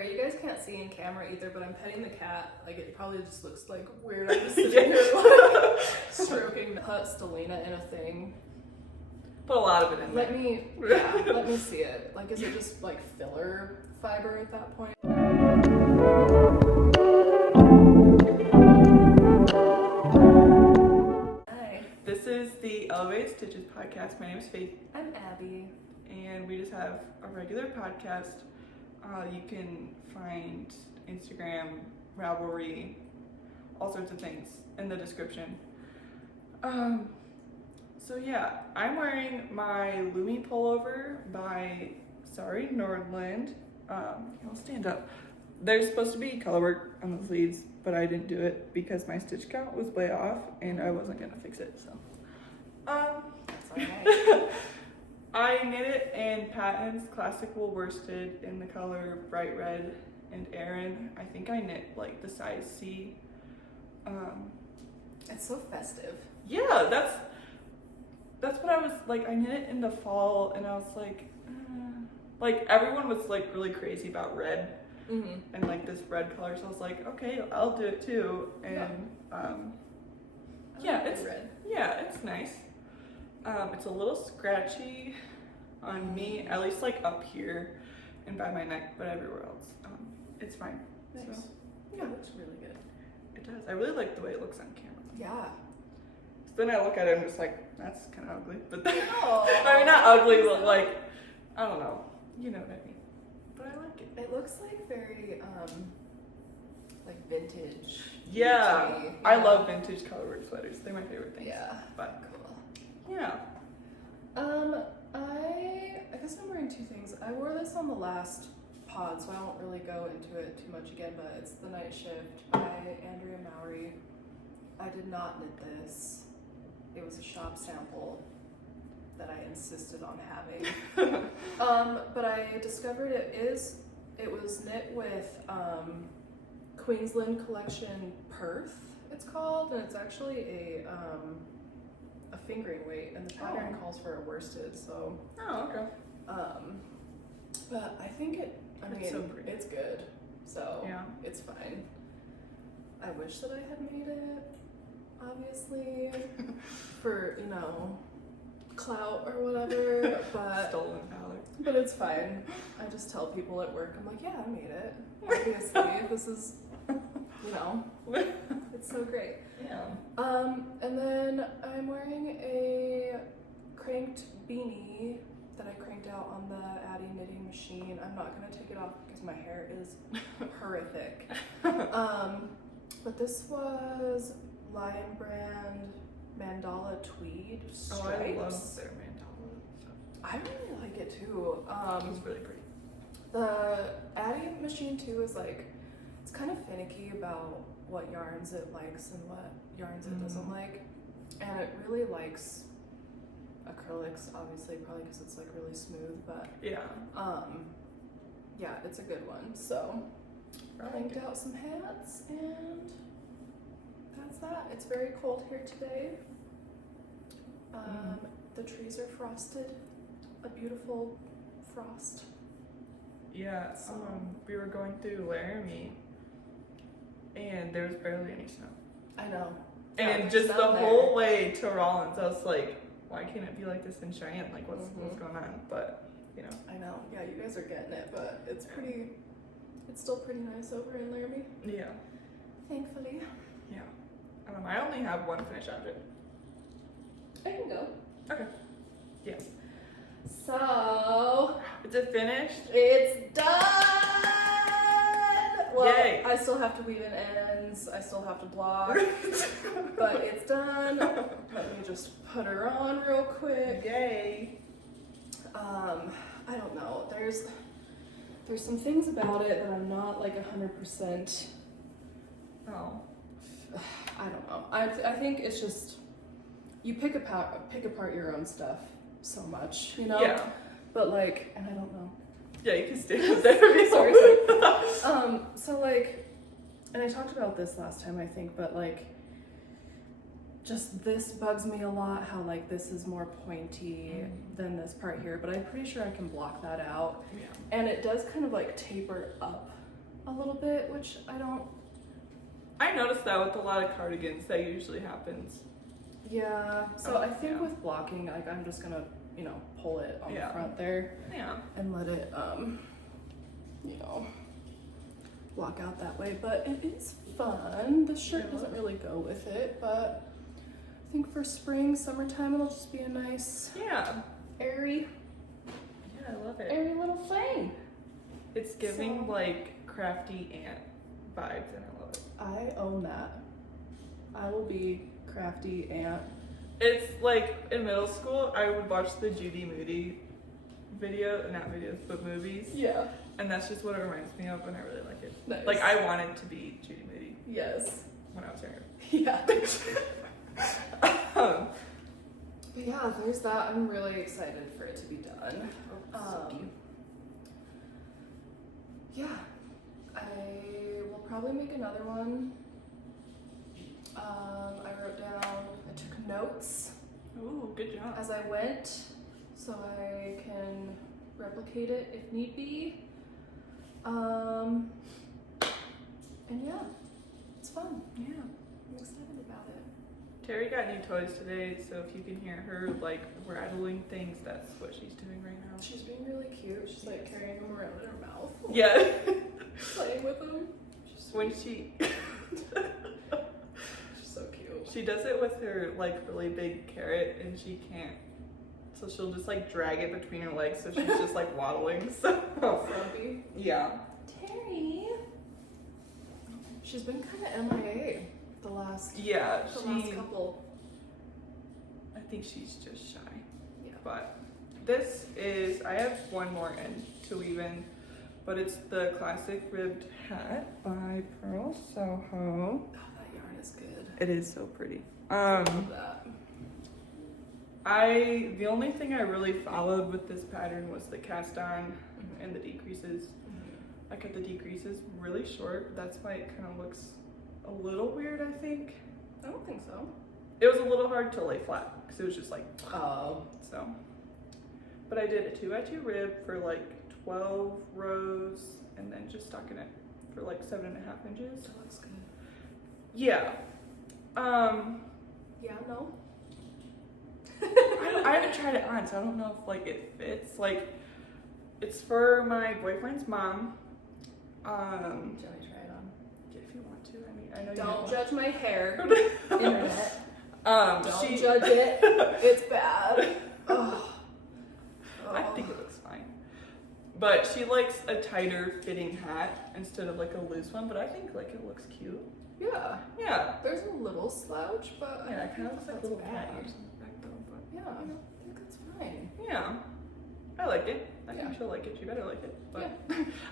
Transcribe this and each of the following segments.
Alright, you guys can't see in camera either, but I'm petting the cat. Like, it probably just looks like weird. I'm just sitting here like stroking the Stelina in a thing. Put a lot of it in let me see it. Like, is it just like filler fiber at that point? Hi. This is the Elevated Stitches podcast. My name is Faith. I'm Abby. And we just have a regular podcast. You can find Instagram, Ravelry, all sorts of things in the description. So yeah, I'm wearing my Lumi pullover by Nordland. I'll stand up. There's supposed to be color work on the sleeves, but I didn't do it because my stitch count was way off and I wasn't gonna fix it, so. That's alright. I knit it in Patton's Classic Wool Worsted in the color Bright Red and Aran. I think I knit like the size C. It's so festive. Yeah, that's what I was like. I knit it in the fall and I was like everyone was like really crazy about red and like this red color, so I was like, okay, I'll do it too. And it's red. Yeah, it's nice. It's a little scratchy on me, at least like up here and by my neck, but everywhere else, it's fine. Nice. So, Yeah, it looks really good. it does. I really like the way it looks on camera. Yeah. So then I look at it and I'm just like, that's kind of ugly. But then, Oh, I mean, not ugly, but like, I don't know. You know what I mean. But I like it. It looks like very, like vintage. Yeah, vintage-y, I yeah. love vintage colorwork sweaters. They're my favorite things. Yeah. But Cool. yeah. I guess I'm wearing two things. I wore this on the last pod, so I won't really go into it too much again, but it's The Night Shift by Andrea Mowry. I did not knit this. It was a shop sample that I insisted on having. But I discovered it was knit with Queensland Collection Perth, it's called, and it's actually a fingering weight, and the pattern calls for a worsted, so. Oh, okay. But I think It's so pretty. it's good, so Yeah. it's fine. I wish that I had made it, obviously, for, clout or whatever, but Stolen valor. but it's fine. I just tell people at work, I'm like, yeah, I made it. Obviously, this is, it's so great. Yeah. And then I'm wearing a cranked beanie that I cranked out on the Addy knitting machine. I'm not gonna take it off because my hair is horrific. But this was Lion Brand Mandala Tweed stripes. Oh, I love their mandala stuff. I really like it too. It's really pretty. The Addy machine too is like, it's kind of finicky about what yarns it likes and what yarns it doesn't like. And it really likes acrylics, obviously, probably because it's like really smooth, but Yeah. yeah, it's a good one. So I cranked out some hats, and that's that. It's very cold here today. The trees are frosted, a beautiful frost. Yeah, we were going through Laramie and there was barely any snow. I know. And Yeah, just the down there. whole way to Rollins, I was like, why can't it be like this in Cheyenne? Like, what's going on? But, I know. Yeah, you guys are getting it, but it's still pretty nice over in Laramie. Yeah. Thankfully. Yeah. I only have one finished object. I can go. Okay. Yeah. So, Is it finished? it's done! Well, Yay. I still have to weave in ends, I still have to block, but it's done. Let me just put her on real quick. Yay. I don't know, there's some things about it that I'm not like 100%, Oh. I don't know. I think it's just, you pick apart your own stuff so much, Yeah. But like, and I don't know. Yeah, you can stay up there. Sorry. So like, and I talked about this last time, I think, but like, just this bugs me a lot, how like this is more pointy than this part here, but I'm pretty sure I can block that out. Yeah. And it does kind of like taper up a little bit, which I noticed that with a lot of cardigans, that usually happens. Yeah, so I think with blocking, like I'm just gonna, pull it on the front there. Yeah. And let it, block out that way. But it is fun. The shirt doesn't really go with it, but I think for spring, summertime, it'll just be a nice, airy, I love it. airy little thing. It's giving like crafty ant vibes, and I love it. I own that. I will be crafty ant. It's like in middle school, I would watch the Judy Moody not videos, but movies. Yeah. And that's just what it reminds me of, and I really like it. Nice. Like I wanted to be Judy Moody. Yes. When I was younger. Yeah. But yeah, there's that. I'm really excited for it to be done. So cute. Yeah, I will probably make another one. I took notes Ooh, good job. as I went, so I can replicate it if need be. And yeah, it's fun. Yeah. I'm excited about it. Terri got new toys today, so if you can hear her like rattling things, that's what she's doing right now. She's being really cute. She's like carrying them around in her mouth. Yeah. Playing with them. When she She's so cute. she does it with her like really big carrot, and she can't. So she'll just like drag it between her legs, so she's just like waddling. So Frumpy. yeah. Terri. She's been kind of MIA the last couple. I think she's just shy. Yeah. But this is, I have one more end to weave in, but it's the classic ribbed hat by Pearl Soho. Oh, that yarn is good. It is so pretty. I love that. The only thing I really followed with this pattern was the cast on and the decreases. I cut the decreases really short. That's why it kind of looks a little weird, I think. I don't think so. It was a little hard to lay flat because it was just like, Oh. so. But I did a 2x2 rib for like 12 rows and then just stuck in it for like 7.5 inches. That looks good. Yeah. Yeah, no. I haven't tried it on, so I don't know if like it fits. Like, it's for my boyfriend's mom. Shall we try it on? If you want to, I mean, I know Don't you judge my hair, internet. don't. Don't judge it. It's bad. Oh. I think it looks fine. But she likes a tighter fitting hat instead of like a loose one, but I think like it looks cute. Yeah. Yeah. There's a little slouch, but Yeah, I it kind of looks like a little bad. cat or something back though, but Yeah, I think that's fine. yeah. I like it. I think Yeah. she'll like it. She better like it. But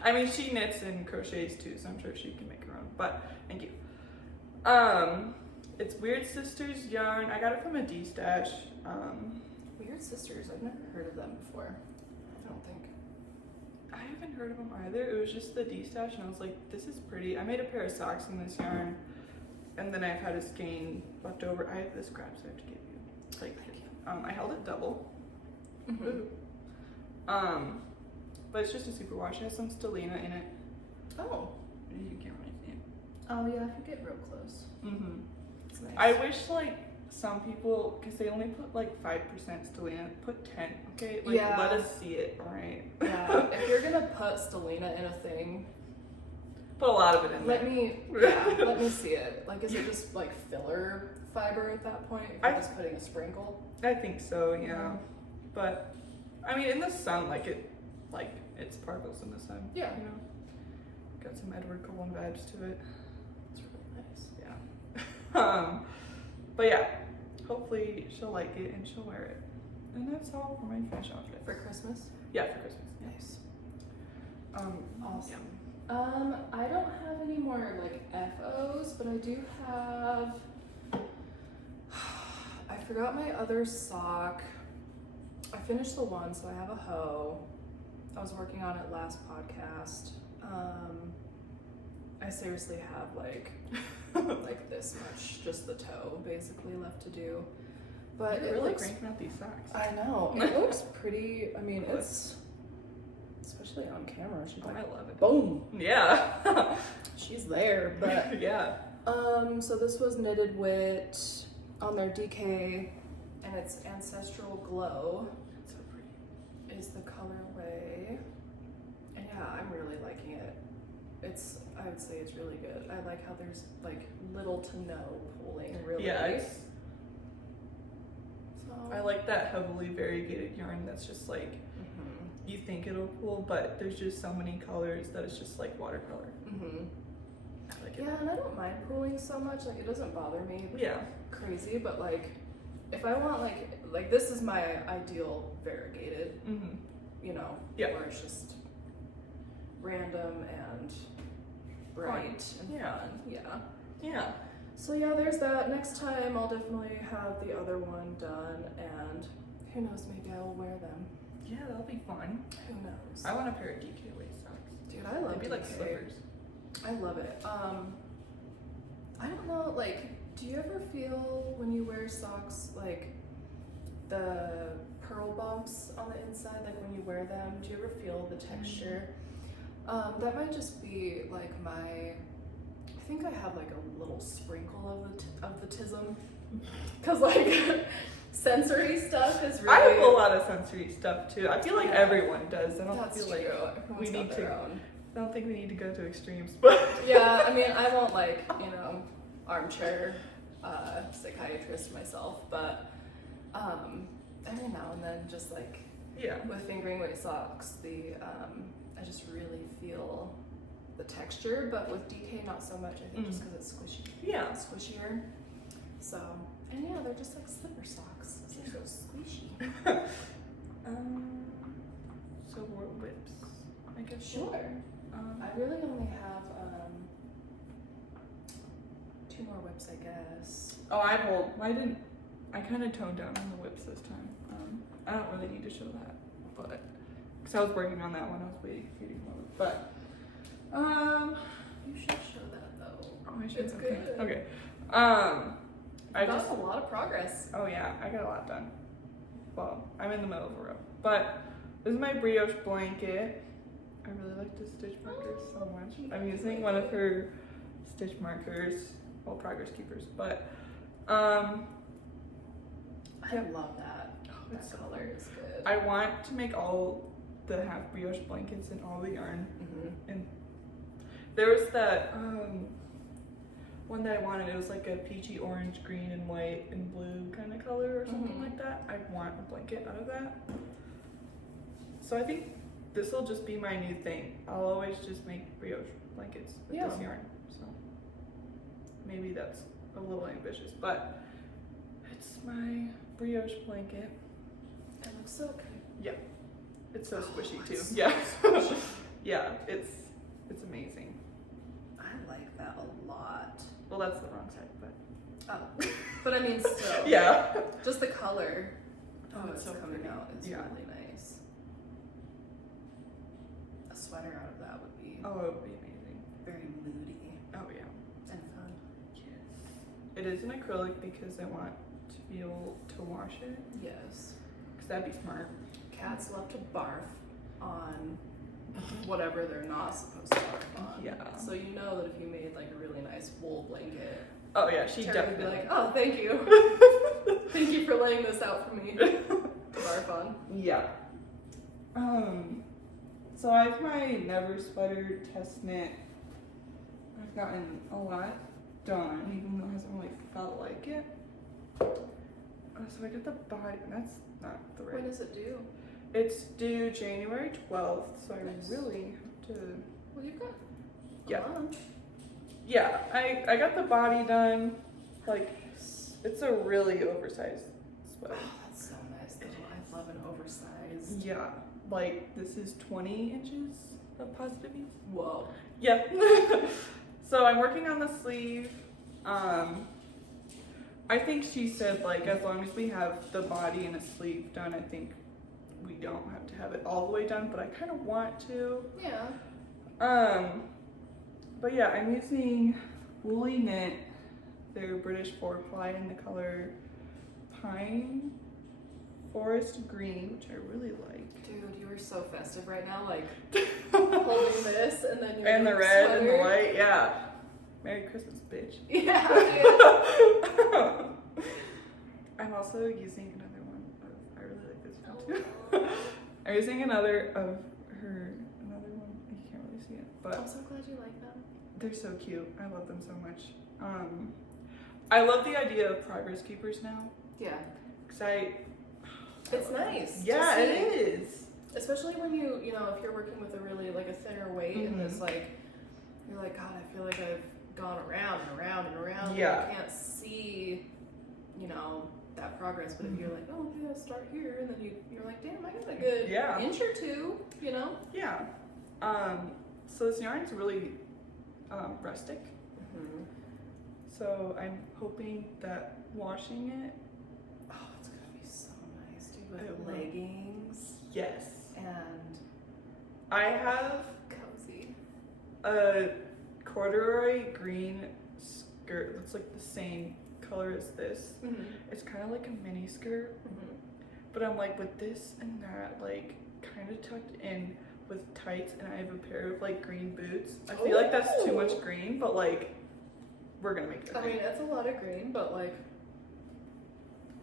I mean, she knits and crochets too, so I'm sure she can make her own. But thank you. It's Weird Sisters yarn. I got it from a D-stash. Weird Sisters. I've never heard of them before. I don't think. I haven't heard of them either. It was just the D-stash, and I was like, this is pretty. I made a pair of socks in this yarn, and then I've had a skein left over. I have the scraps I have to give you. Like, I held it double. Mm-hmm. But it's just a super wash. It has some stellina in it. Oh. You can't really see it. Oh yeah, if you get real close. Mm-hmm. It's nice. I wish like some people, because they only put like 5% stellina, put 10. Okay, like Yeah. let us see it. All right. Yeah. If you're gonna put stellina in a thing, Put a lot of it in let there. me see it. Like, is it just like filler fiber at that point? If you're just putting a sprinkle. I think so, yeah. But I mean, in the sun, like it sparkles in the sun. Yeah. You know, got some Edward Cullen vibes to it. It's really nice. Yeah. But yeah, hopefully she'll like it and she'll wear it. And that's all for my finish outfit. For Christmas. Yeah, for Christmas. Nice. Awesome. I don't have any more like FOs, but I do have. I forgot my other sock. I finished the one, so I have a hoe. I was working on it last podcast. I seriously have like like this much, just the toe basically left to do. But You're it really looks, cranking out these socks. I know. It looks pretty. I mean, it's especially especially on camera. She's I like, love it. boom. Yeah. She's there, but yeah. so this was knitted with on their DK, and it's Ancestral Glow. It's so pretty. Is the colorway, and yeah, I'm really liking it. I would say it's really good. I like how there's like little to no pooling, really. Yeah, So I like that heavily variegated yarn that's just like, you think it'll pool, but there's just so many colors that it's just like watercolor. I like it. Yeah, and I don't mind pooling so much. Like, it doesn't bother me Yeah. crazy, but like, if I want like this is my ideal variegated, you know, Yeah. where it's just random and bright and fun. Yeah. So yeah, there's that. Next time I'll definitely have the other one done, and who knows, maybe I will wear them. Yeah, that'll be fun. Who knows? I want a pair of DK waist socks. Dude, I love Maybe like DK. slippers. I love it. I don't know, like, do you ever feel when you wear socks, like, the pearl bumps on the inside, like when you wear them, do you ever feel the texture? That might just be like I think I have like a little sprinkle of the tism, cause like sensory stuff is really. I have a lot of sensory stuff too. I feel like everyone does. I don't That's feel true. like Everyone's we got need their to. own. I don't think we need to go to extremes, but Yeah, I mean, I won't like, armchair psychiatrist myself, but every now and then, just like with fingering weight socks, I just really feel the texture, but with DK not so much. I think just because it's squishy. Yeah. Squishier. So, and yeah, they're just like slipper socks. They're so squishy. So more whips, I guess. Sure. I really only have 2 more whips, I guess. Oh, I kind of toned down on the whips this time. I don't really need to show that, but because I was working on that one, I was waiting for you to come over. But You should show that though. oh, I should. It's good. Okay. I got a lot of progress. Oh yeah, I got a lot done. Well, I'm in the middle of a row, but this is my brioche blanket. I really like the stitch markers so much. I'm using one of her stitch markers, well, progress keepers, but I love that. It's That color is good. I want to make all the half brioche blankets and all the yarn. And there was that one that I wanted. It was like a peachy orange, green, and white and blue kind of color or something like that. I want a blanket out of that. So I think this will just be my new thing. I'll always just make brioche blankets with this yarn. So maybe that's a little ambitious, but it's my brioche blanket. It looks so good. Yeah, it's so squishy too. It's Yeah, so squishy. yeah, it's amazing. I like that a lot. Well, that's the wrong side, but Oh, but I mean still. yeah. Just the color. Oh, It's so coming pretty. out. It's Yeah. really nice. A sweater out of that would be Oh, it would be amazing. very moody Oh yeah. and fun. Yes. It is an acrylic because I want to be able to wash it. Yes. Because that'd be smart. Cats love to barf on whatever they're not supposed to barf on. Yeah. So you know that if you made like a really nice wool blanket, Oh yeah, she Terri would definitely. be like, oh, thank you. Thank you for laying this out for me to barf on. Yeah. So I have my Never Sweater test knit. I've gotten a lot done, even though it hasn't really felt like it. So I got the body. That's not the right. When is it due? It's due January 12th, so I Nice. really have to. Well, you've got Yeah. a month. Yeah, I got the body done. Like, it's a really oversized sweater. Oh, that's so nice though. I love an oversized. Yeah, like this is 20 inches of positive ease. Whoa. Yeah. So I'm working on the sleeve. I think she said like as long as we have the body and a sleeve done, I think we don't have to have it all the way done, but I kind of want to. Yeah. But yeah, I'm using Woolly Knit. They're British 4-ply in the color Pine forest green, which I really like. Dude, you are so festive right now, like holding this and then your And the red sweater. and the white, yeah. Merry Christmas, bitch. Yeah, dude. I'm also using another one of, I really like this one too. I'm using another one, you can't really see it, but I'm so glad you like them. they're so cute. I love them so much. I love the idea of progress keepers now. Yeah. Cause It's nice. yeah, to see. it is. Especially when you know, if you're working with a really like a thinner weight and it's like, you're like, God, I feel like I've gone around and around and around. Yeah. And you can't see, you know, that progress. But if you're like, oh, okay, I'll start here, and then you're like, damn, I got a good inch or two, you know? Yeah. So this yarn is really rustic. Mm-hmm. So I'm hoping that washing it. Oh, it's gonna be so nice, dude, I with will. leggings Yes. and I have cozy. a corduroy green skirt that's like the same color as this. Mm-hmm. It's kind of like a mini skirt, Mm-hmm. but I'm like with this and that, like kind of tucked in with tights, and I have a pair of like green boots. I feel like that's too much green, but like we're gonna make it. I mean, it's a lot of green, but like,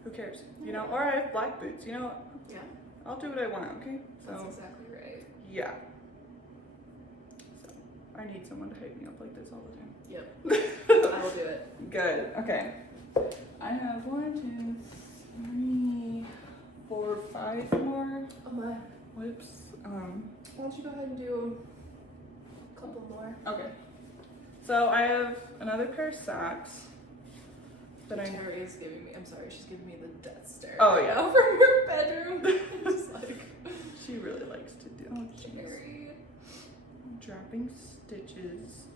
who cares? You know, or I have black boots. You know, yeah, I'll do what I want. Okay. that's So exactly right. yeah. So I need someone to hype me up like this all the time. Yep. I will do it. Good. Okay. I have 1, 2, 3, 4, 5 more Oh my. whips. Why don't you go ahead and do a couple more? Okay. So I have another pair of socks that Terri is giving me, I'm sorry, she's giving me the death stare. Oh, right yeah. now from her bedroom. I'm just like, she really likes to do. Oh, jeez. Terri. Dropping stitches,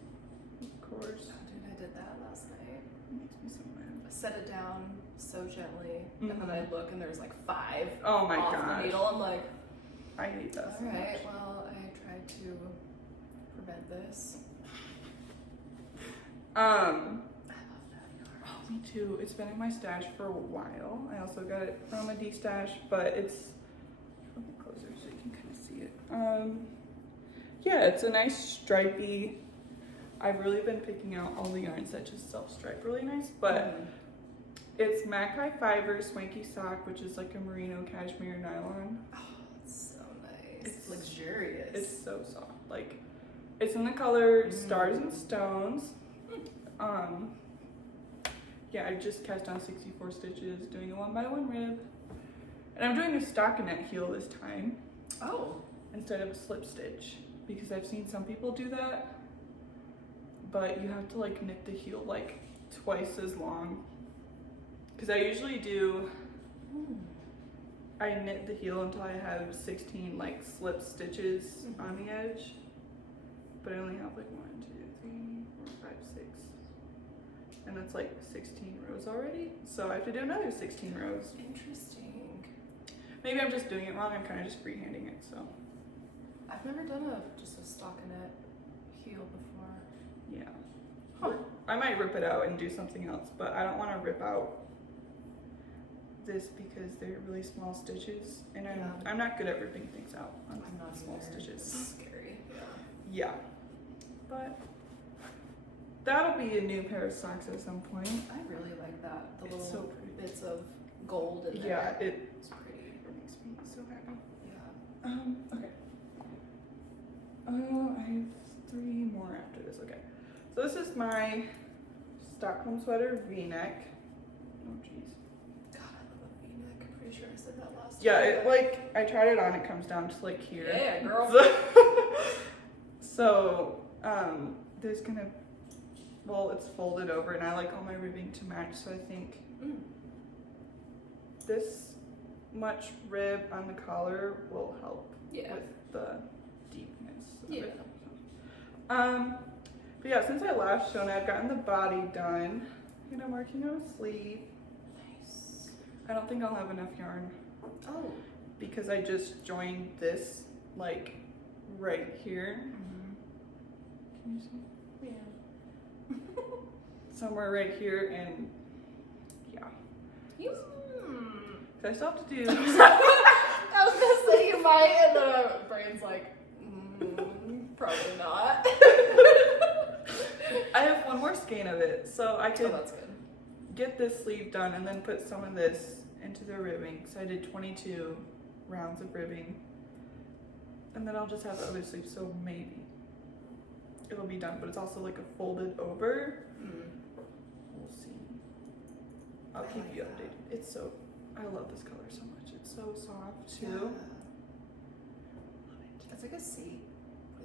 of course. Oh, dude, I did that last night. Makes me so mad. I set it down so gently, and then I look and there's like 5 Oh my off the gosh. needle. I'm like, I hate that so alright, much. well, I tried to prevent this. I love that yarn. Oh, me too. It's been in my stash for a while. I also got it from a D stash, but it's a bit closer so you can kind of see it. Yeah, it's a nice stripy. I've really been picking out all the yarns that just self-stripe really nice, but it's Mackay Fiber Swanky Sock, which is like a merino cashmere nylon. Oh, it's so nice. It's luxurious. It's so soft. Like, it's in the color Stars and Stones. Yeah, I just cast on 64 stitches, doing a 1x1 rib. And I'm doing a stockinette heel this time. Oh. Instead of a slip stitch, because I've seen some people do that, but you have to like knit the heel like twice as long. Because I usually do, I knit the heel until I have 16 like slip stitches on the edge, but I only have like 1, 2, 3, 4, 5, 6, and that's like 16 rows already. So I have to do another 16 rows. Interesting. Maybe I'm just doing it wrong. I'm kind of just freehanding it. So I've never done just a stockinette heel before. yeah, I might rip it out and do something else, but I don't want to rip out this because they're really small stitches, and I'm not good at ripping things out on I'm not small either. stitches. It's scary. Yeah, but that'll be a new pair of socks at some point. I really like that. The It's little so pretty. bits of gold in Yeah, there. it's pretty. It makes me so happy. Yeah. Okay. I have 3 more after this. Okay. So this is my Stockholm sweater V-neck. Oh jeez. God, I love a V-neck. I'm pretty sure I said that last Yeah, time. it like I tried it on. It comes down to like here. Yeah, girl. So there's gonna, well, it's folded over, and I like all my ribbing to match. So I think this much rib on the collar will help with the deepness of it. But yeah, since I last shown, I've gotten the body done, and I'm working on a sleeve. Nice. I don't think I'll have enough yarn Oh. because I just joined this like right here. Can you see? Yeah. Somewhere right here, and yeah. because I still have to do. I was gonna say you might, and then my brain's like, probably not. I have one more skein of it, so I could that's good. get this sleeve done and then put some of this into the ribbing. So I did 22 rounds of ribbing, and then I'll just have the other sleeve. So maybe it'll be done, but it's also like a folded over. We'll see. I'll keep you updated. It's so, I love this color so much. It's so soft too. Yeah. Love it. It's like a sage.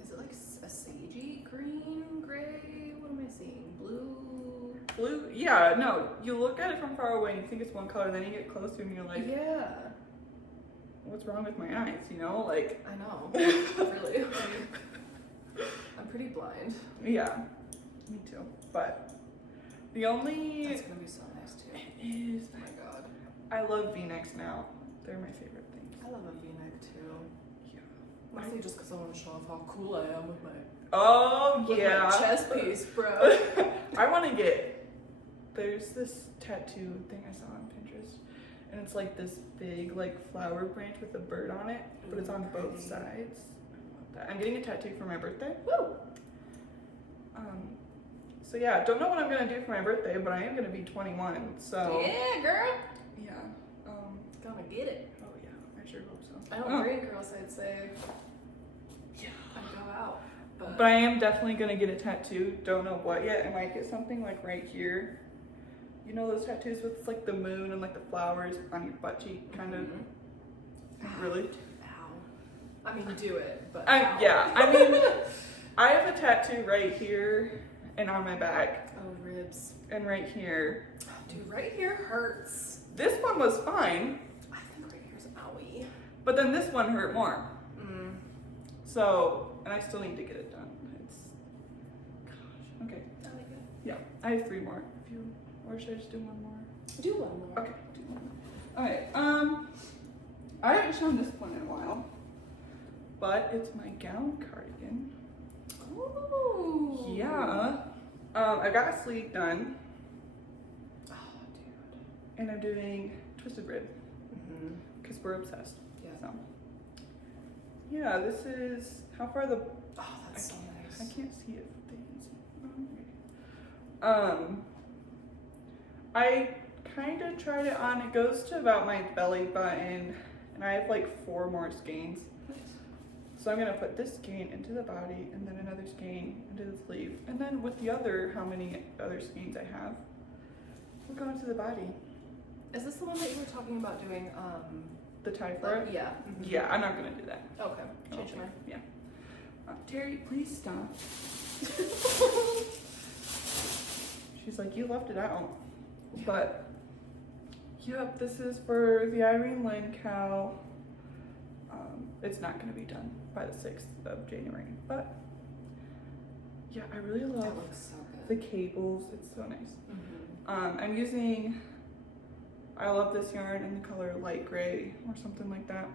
Is it like a sagey green, gray? What am I seeing? Blue? Blue? Yeah, no. You look at it from far away and you think it's one color, then you get closer and you're like, yeah. what's wrong with my eyes? You know, like. I know. Really. I'm pretty blind. Yeah, me too. But the only. That's gonna be so nice too. It is. Oh my god. I love V-necks now. They're my favorite things. I love a V-neck too. Yeah. Mostly just because I want to show off how cool I am with my, Oh, with yeah. my chest piece, bro. I want to get. There's this tattoo thing I saw on Pinterest, and it's like this big like flower branch with a bird on it, but it's on both sides. I love that. I'm getting a tattoo for my birthday. Woo! So yeah, don't know what I'm gonna do for my birthday, but I am gonna be 21. So Yeah, girl. yeah. Gonna get it. Oh yeah, I sure hope so. I don't drink, girls. I'd say. Yeah. I'd go out. But I am definitely gonna get a tattoo. Don't know what yet. I might get something like right here. You know those tattoos with like the moon and like the flowers on your butt cheek, kind of. Really? Ow. I mean, do it, but. Yeah. I mean, I have a tattoo right here and on my back Oh, ribs. and right here. Dude, right here hurts. This one was fine, I think right here's owie. but then this one hurt more. Mm. So, and I still need to get it done. It's, gosh, okay. I like it. Yeah, I have 3 more. If you, or should I just do one more? Do one more. Okay, do one more. Alright, I haven't shown this one in a while, but it's my gown cardigan. Ooh. Yeah. I got a sleeve done, Oh, dude. and I'm doing twisted rib, Mm-hmm. because we're obsessed. Yeah. So, yeah, this is, how far the, Oh, that's so I nice. can't see it. They can see. I kind of tried it on. It goes to about my belly button, and I have like 4 more skeins. So I'm gonna put this skein into the body, and then another skein into the sleeve, and then with the other, how many other skeins I have, we'll go into the body. Is this the one that you were talking about doing? The tie for it. Yeah. Yeah, I'm not gonna do that. Okay. Change your mind. Yeah. Terri, please stop. She's like, you left it out. But, yep, this is for the Irene Lynn cow. It's not going to be done by the 6th of January. But, yeah, I really love That looks so the good. cables. It's so nice. Mm-hmm. I'm using, I love this yarn in the color light gray or something like that.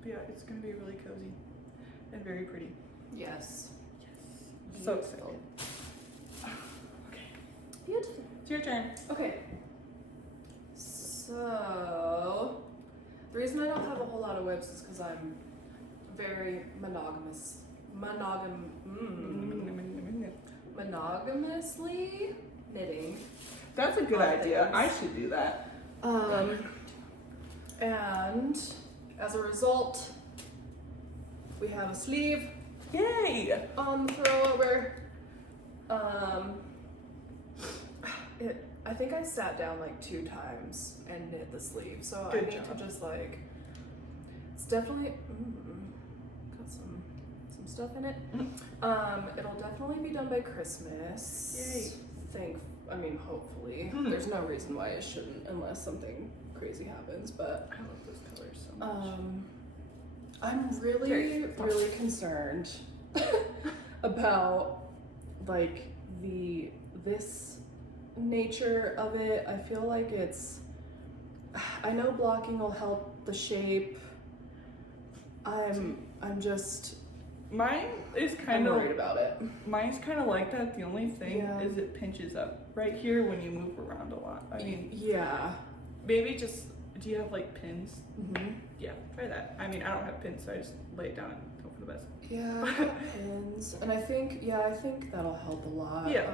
But yeah, it's going to be really cozy and very pretty. Yes. Yes. So excited. Okay. Beautiful. It's your turn. Okay. So, the reason I don't have a whole lot of whips is because I'm very monogamously knitting. That's a good Fun idea. things. I should do that. And as a result, we have a sleeve Yay! on the throwover. I think I sat down like 2 times and knit the sleeve, so Good I need job. to just like. It's definitely got some stuff in it. It'll definitely be done by Christmas. Yay. Hopefully. There's no reason why it shouldn't, unless something crazy happens. But I love those colors so much. I'm really, really concerned about like this nature of it. I feel like I know blocking will help the shape. I'm just Mine is I'm kind of worried about it. Mine's kind of like that. The only thing Yeah. is it pinches up right here when you move around a lot. I mean, Yeah. maybe just Do you have like pins? Mm-hmm. Yeah, try that. I mean, I don't have pins, so I just lay it down and hope for the best. Yeah, I got pins, and I think that'll help a lot. Yeah.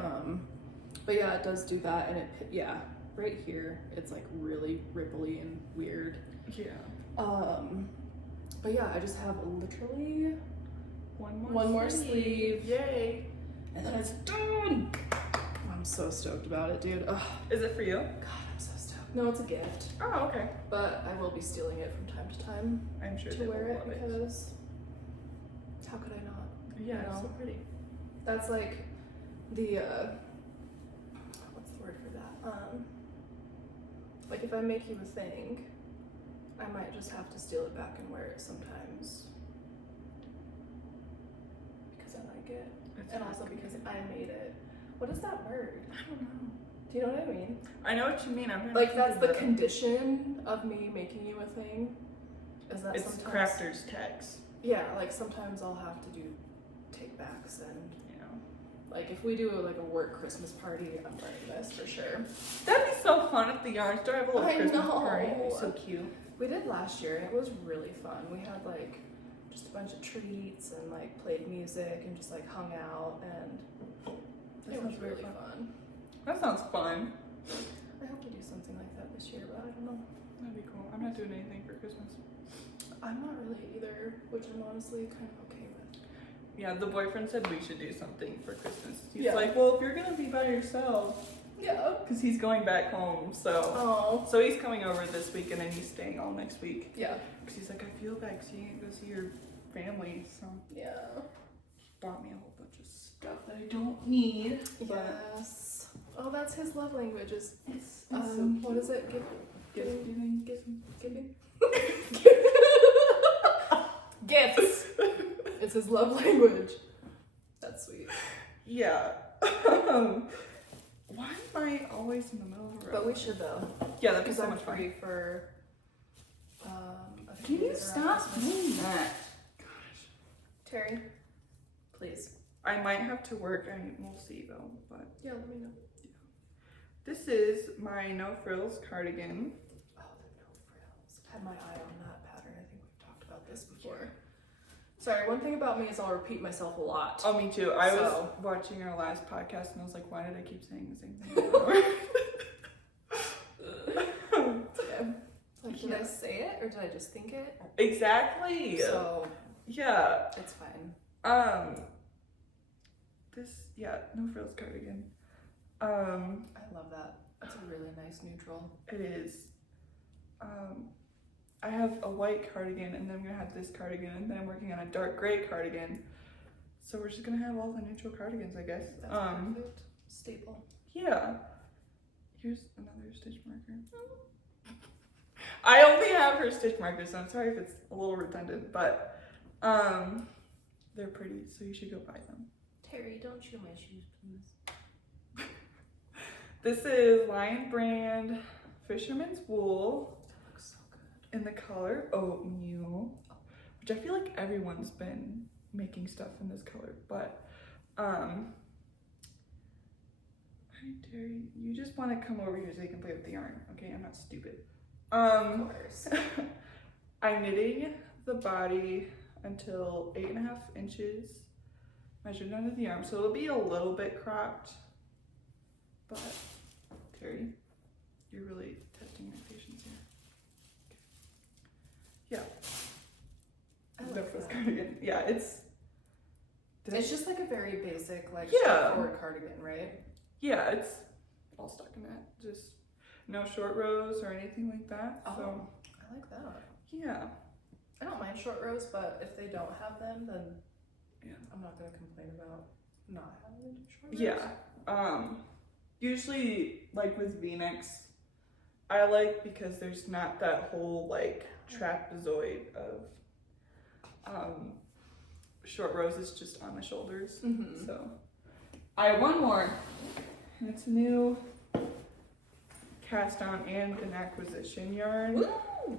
But yeah, it does do that, and right here, it's like really ripply and weird. Yeah. But yeah, I just have literally one more sleeve. Yay! And then it's done. I'm so stoked about it, dude. Ugh. Is it for you? God, I'm so stoked. No, it's a gift. Oh, okay. But I will be stealing it from time to time. I'm sure to they wear will it love because how could I not? Yeah, You it's know? so pretty. That's like the what's the word for that? Like if I make you a thing, I might just have to steal it back and wear it sometimes because I like it, and also because I made it. What is that word? I don't know. Do you know what I mean? I know what you mean. I'm Like that's the condition of me making you a thing. Is that it's sometimes crafter's tags. Yeah, like sometimes I'll have to do take backs and like if we do like a work Christmas party, I'm wearing this for sure. That'd be so fun at the yarn store. Have a little I Christmas know. party. It'd be so cute. We did last year and it was really fun. We had like just a bunch of treats and like played music and just like hung out and it was really fun. That sounds fun. I hope to do something like that this year, but I don't know. That'd be cool. I'm not doing anything for Christmas. I'm not really either, which I'm honestly kind of okay with. Yeah, the boyfriend said we should do something for Christmas. He's Yeah. like, well, if you're gonna be by yourself, Yeah. because he's going back home, so. Oh. So he's coming over this week and then he's staying all next week. Yeah. Because he's like, I feel bad because you can't go see your family, so. Yeah. He bought me a whole bunch of stuff that I don't need. Yes. Oh, that's his love language. Is It's so what is it? Giving. Giving. Gifts. It's his love language. That's sweet. Yeah. Why am I always in the middle of a road? But we should though. Yeah, that'd be Because so I'm much fun. free for. Can you stop doing that? Gosh. Terry, please. I might have to work. We'll see though. But Yeah, let me know. this is my no frills cardigan. Oh, the no frills. Had my eye on that pattern. I think we've talked about this before. Sorry, one thing about me is I'll repeat myself a lot. Oh, me too. I was watching our last podcast and I was like, why did I keep saying the same thing over? Okay. Like, did I say it or did I just think it? Exactly. So yeah, it's fine. No frills cardigan. I love that. That's a really nice neutral. It is. I have a white cardigan and then I'm gonna have this cardigan and then I'm working on a dark gray cardigan. So we're just gonna have all the neutral cardigans, I guess. That's perfect. Staple. Yeah. Here's another stitch marker. I only have her stitch markers, so I'm sorry if it's a little redundant, but they're pretty, so you should go buy them. Terry, don't chew my shoes, please. This is Lion Brand Fisherman's Wool. That looks so good. In the color Oatmeal, which I feel like everyone's been making stuff in this color, but hi Terry, you just want to come over here so you can play with the yarn, okay? I'm not stupid. Of course. I'm knitting the body until 8.5 inches measured under the arm, so it'll be a little bit cropped, but Terry, you're really testing my patience here. Yeah. I like that. Cardigan. Yeah, it's just like a very basic, like Yeah. straightforward cardigan, right? yeah, it's all stuck in that. Just no short rows or anything like that. Oh, So I like that. yeah. I don't mind short rows, but if they don't have them, then Yeah. I'm not gonna complain about not having short rows. Yeah. Usually like with V-necks, I like because there's not that whole like trapezoid of short rows. It's just on the shoulders. Mm-hmm. So I have one more, and it's a new cast on and an acquisition yarn. Woo!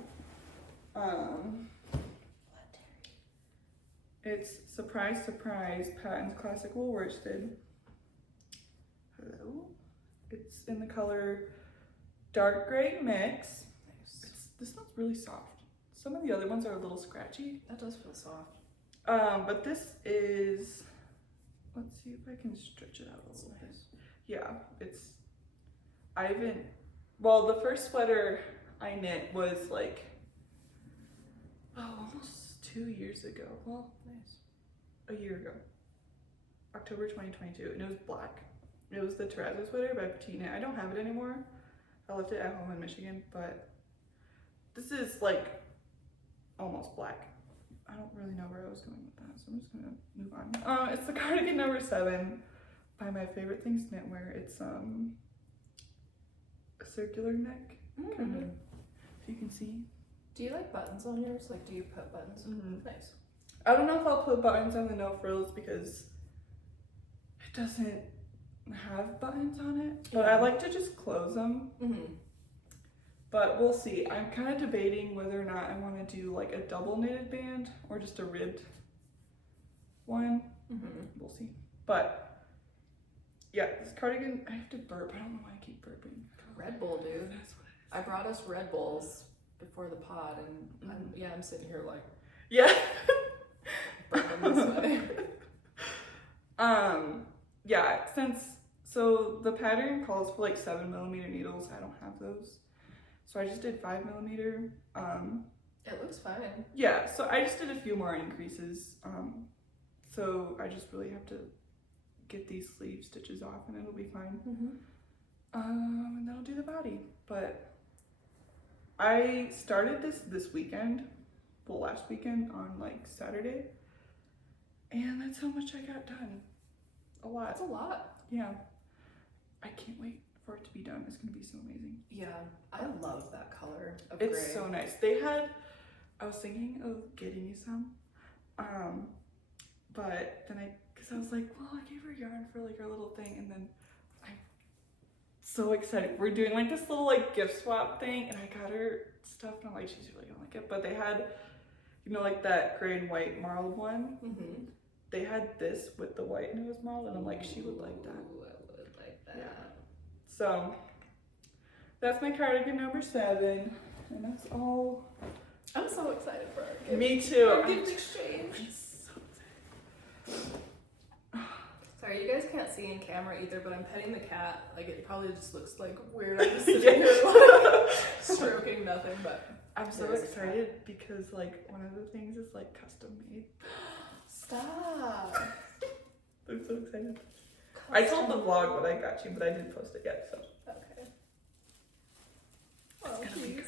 What, Terry? It's Surprise Surprise Patton's Classic Wool Worsted. Hello. It's in the color dark gray mix. Nice. It's this smells really soft. Some of the other ones are a little scratchy. That does feel soft. But this is, let's see if I can stretch it out a little bit. Yeah, well, the first sweater I knit was like, almost 2 years ago. Well, nice. A year ago. October 2022, and it was black. It was the terrazzo sweater by Petite Knit. I don't have it anymore. I left it at home in Michigan, but this is like almost black. I don't really know where I was going with that, so I'm just gonna move on. It's the cardigan number 7 by My Favorite Things Knitwear. It's a circular neck, kind of, if you can see. Do you like buttons on yours? Like, do you put buttons? Nice. I don't know if I'll put buttons on the no frills because it doesn't have buttons on it, but I like to just close them. But we'll see. I'm kind of debating whether or not I want to do like a double knitted band or just a ribbed one. We'll see. But yeah, this cardigan, I have to burp. I don't know why I keep burping. Red Bull, dude. That's what it is. I brought us Red Bulls before the pod, and I'm sitting here like, yeah. burping and sweating. Yeah, so the pattern calls for like 7mm needles. I don't have those. So I just did 5mm. It looks fine. Yeah, so I just did a few more increases. So I just really have to get these sleeve stitches off and it'll be fine. And then I'll do the body. But I started this weekend, well, last weekend on like Saturday. And that's how much I got done. A lot. That's a lot. Yeah. I can't wait for it to be done. It's gonna be so amazing. Yeah, I love that color of It's gray. so nice. I was thinking of getting you some, but then because I was like, well, I gave her yarn for like our little thing, and then I'm so excited. We're doing like this little like gift swap thing, and I got her stuff, and I'm like, she's really gonna like it. But they had, you know, like that gray and white marled one. They had this with the white, and it was marled, and I'm like, she would like that. Ooh, I would like that. Yeah. So that's my cardigan number 7, and that's all. I'm so excited for our gift. Me too. Our gift exchange. I'm so excited. Sorry, you guys can't see in camera either, but I'm petting the cat. Like, it probably just looks like weird. I'm just sitting here like stroking nothing, but I'm so excited because like one of the things is like custom made. Stop. I'm so excited. I told the vlog what I got you, but I didn't post it yet, so. Okay. It's Oh, gonna be please.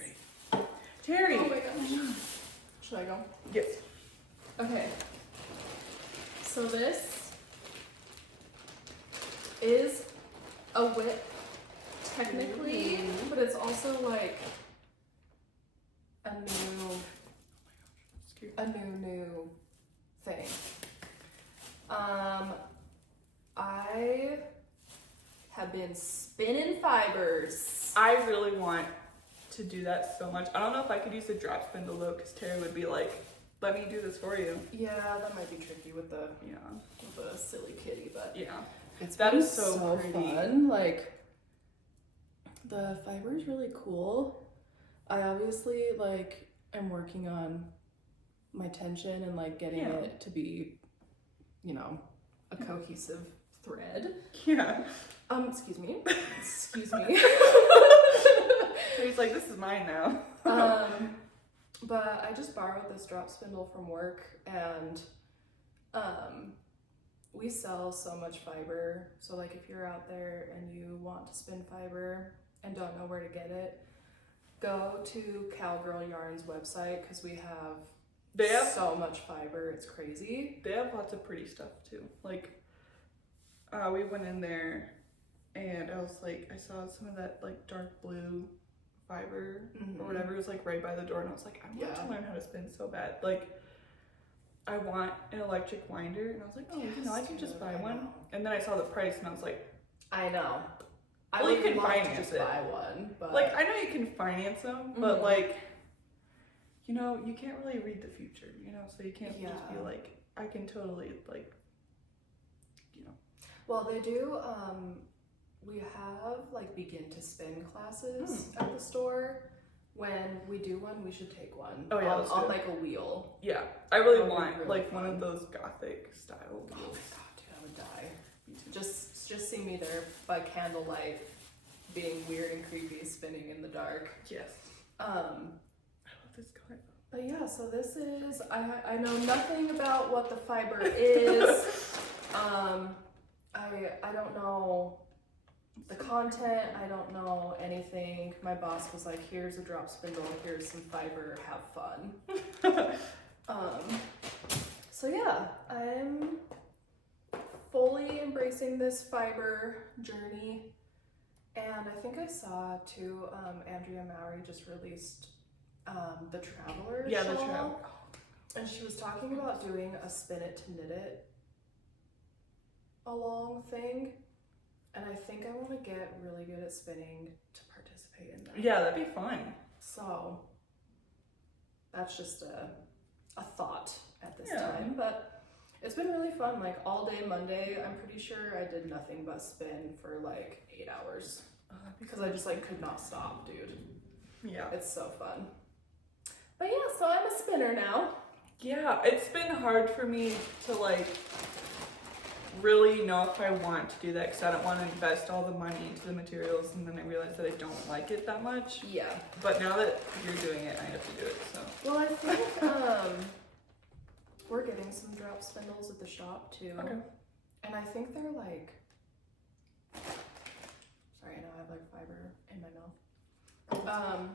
great. Terri! Oh my gosh. Should I go? Yes. Okay. So this is a whip, technically, but it's also like a new thing. I have been spinning fibers. I really want to do that so much. I don't know if I could use a drop spindle though, because Terri would be like, let me do this for you. Yeah, that might be tricky with the silly kitty, but Yeah. that been is so pretty. fun. Like, the fiber is really cool. I obviously like am working on my tension and like getting it to be, you know, a cohesive thread. Yeah. Excuse me. Excuse me. He's like, this is mine now. But I just borrowed this drop spindle from work, and we sell so much fiber. So like, if you're out there and you want to spin fiber and don't know where to get it, go to Cowgirl Yarn's website, because they have so much fiber, it's crazy. They have lots of pretty stuff too. Like, we went in there and I was like, I saw some of that like dark blue fiber or whatever. It was like right by the door, and I was like, I want to learn how to spin so bad. Like, I want an electric winder, and I was like, oh, you know, I can just buy one. And then I saw the price, and I was like, I know. I well, would you can love to finance just it. buy one, but like, I know you can finance them, but like, you know, you can't really read the future, you know, so you can't just be like, I can totally, like, you know. Well, they do, we have like begin to spin classes at the store. when we do one, we should take one. Oh yeah, on like a wheel. Yeah, I really That'd be want really like fun. one of those gothic style Oh my wheels. god, dude, I would die. Just see me there by candlelight, being weird and creepy, spinning in the dark. Yes. I love this color. But yeah, so this is, I know nothing about what the fiber is. I don't know the content, I don't know anything. My boss was like, here's a drop spindle, here's some fiber, have fun. So yeah, I'm fully embracing this fiber journey. And I think I saw too, Andrea Mowry just released the Traveler Yeah, the shawl. Traveler. And she was talking about doing a spin it to knit it along thing. And I think I want to get really good at spinning to participate in that. Yeah, that'd be fun. So that's just a thought at this Yeah. time. But it's been really fun. Like all day Monday, I'm pretty sure I did nothing but spin for like 8 hours. Because I just like could not stop, dude. Yeah. It's so fun. But yeah, so I'm a spinner now. Yeah, it's been hard for me to like really know if I want to do that because I don't want to invest all the money into the materials and then I realize that I don't like it that much. Yeah. But now that you're doing it, I have to do it, so. Well, I think we're getting some drop spindles at the shop too. Okay. And I think they're like, sorry, I know I have like fiber in my mouth.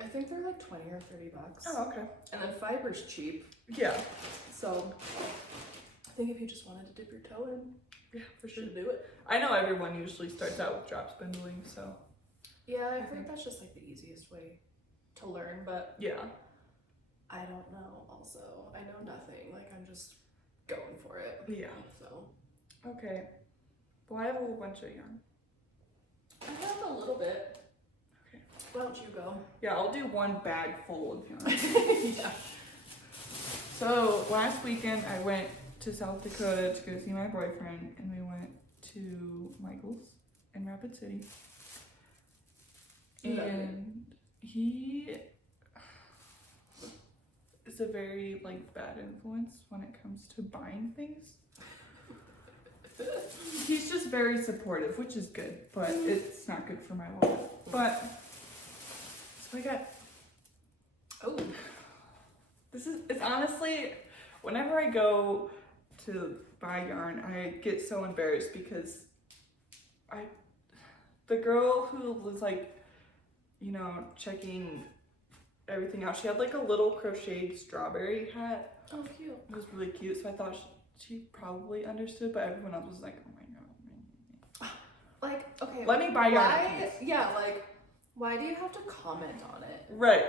I think they're like 20 or 30 bucks. Oh, okay. And then fiber's cheap. Yeah. So I think if you just wanted to dip your toe in, Yeah, for you sure. should do it. I know everyone usually starts out with drop spindling, so. Yeah, I think- heard that's just like the easiest way to learn, but Yeah. I don't know also. I know nothing. Like I'm just going for it. Yeah. So Okay. Well, I have a whole bunch of yarn. I have a little bit. Okay. Why don't you go? Yeah, I'll do one bag full of yarn. Yeah. So last weekend I went to South Dakota to go see my boyfriend and we went to Michael's in Rapid City. Love it. And he is a very like bad influence when it comes to buying things. He's just very supportive, which is good, but it's not good for my wallet. But so I got it's honestly, whenever I go to buy yarn, I get so embarrassed because the girl who was like, you know, checking everything out, she had like a little crocheted strawberry hat. Oh, cute. It was really cute, so I thought she probably understood, but everyone else was like, oh my god. Like, okay. Let me buy yarn. Why? Yeah, like, why do you have to comment on it? Right.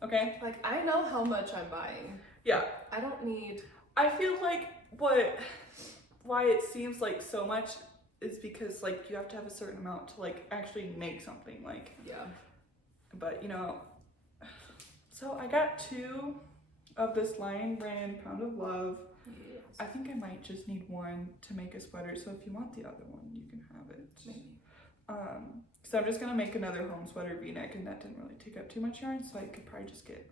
Okay. Like, I know how much I'm buying. Yeah. I don't need. I feel like why it seems like so much is because like you have to have a certain amount to like actually make something like. Yeah. But you know, so I got 2 of this Lion brand Pound of Love. Yes. I think I might just need 1 to make a sweater. So if you want the other one, you can have it. Maybe. So I'm just gonna make another home sweater V-neck, and that didn't really take up too much yarn, so I could probably just get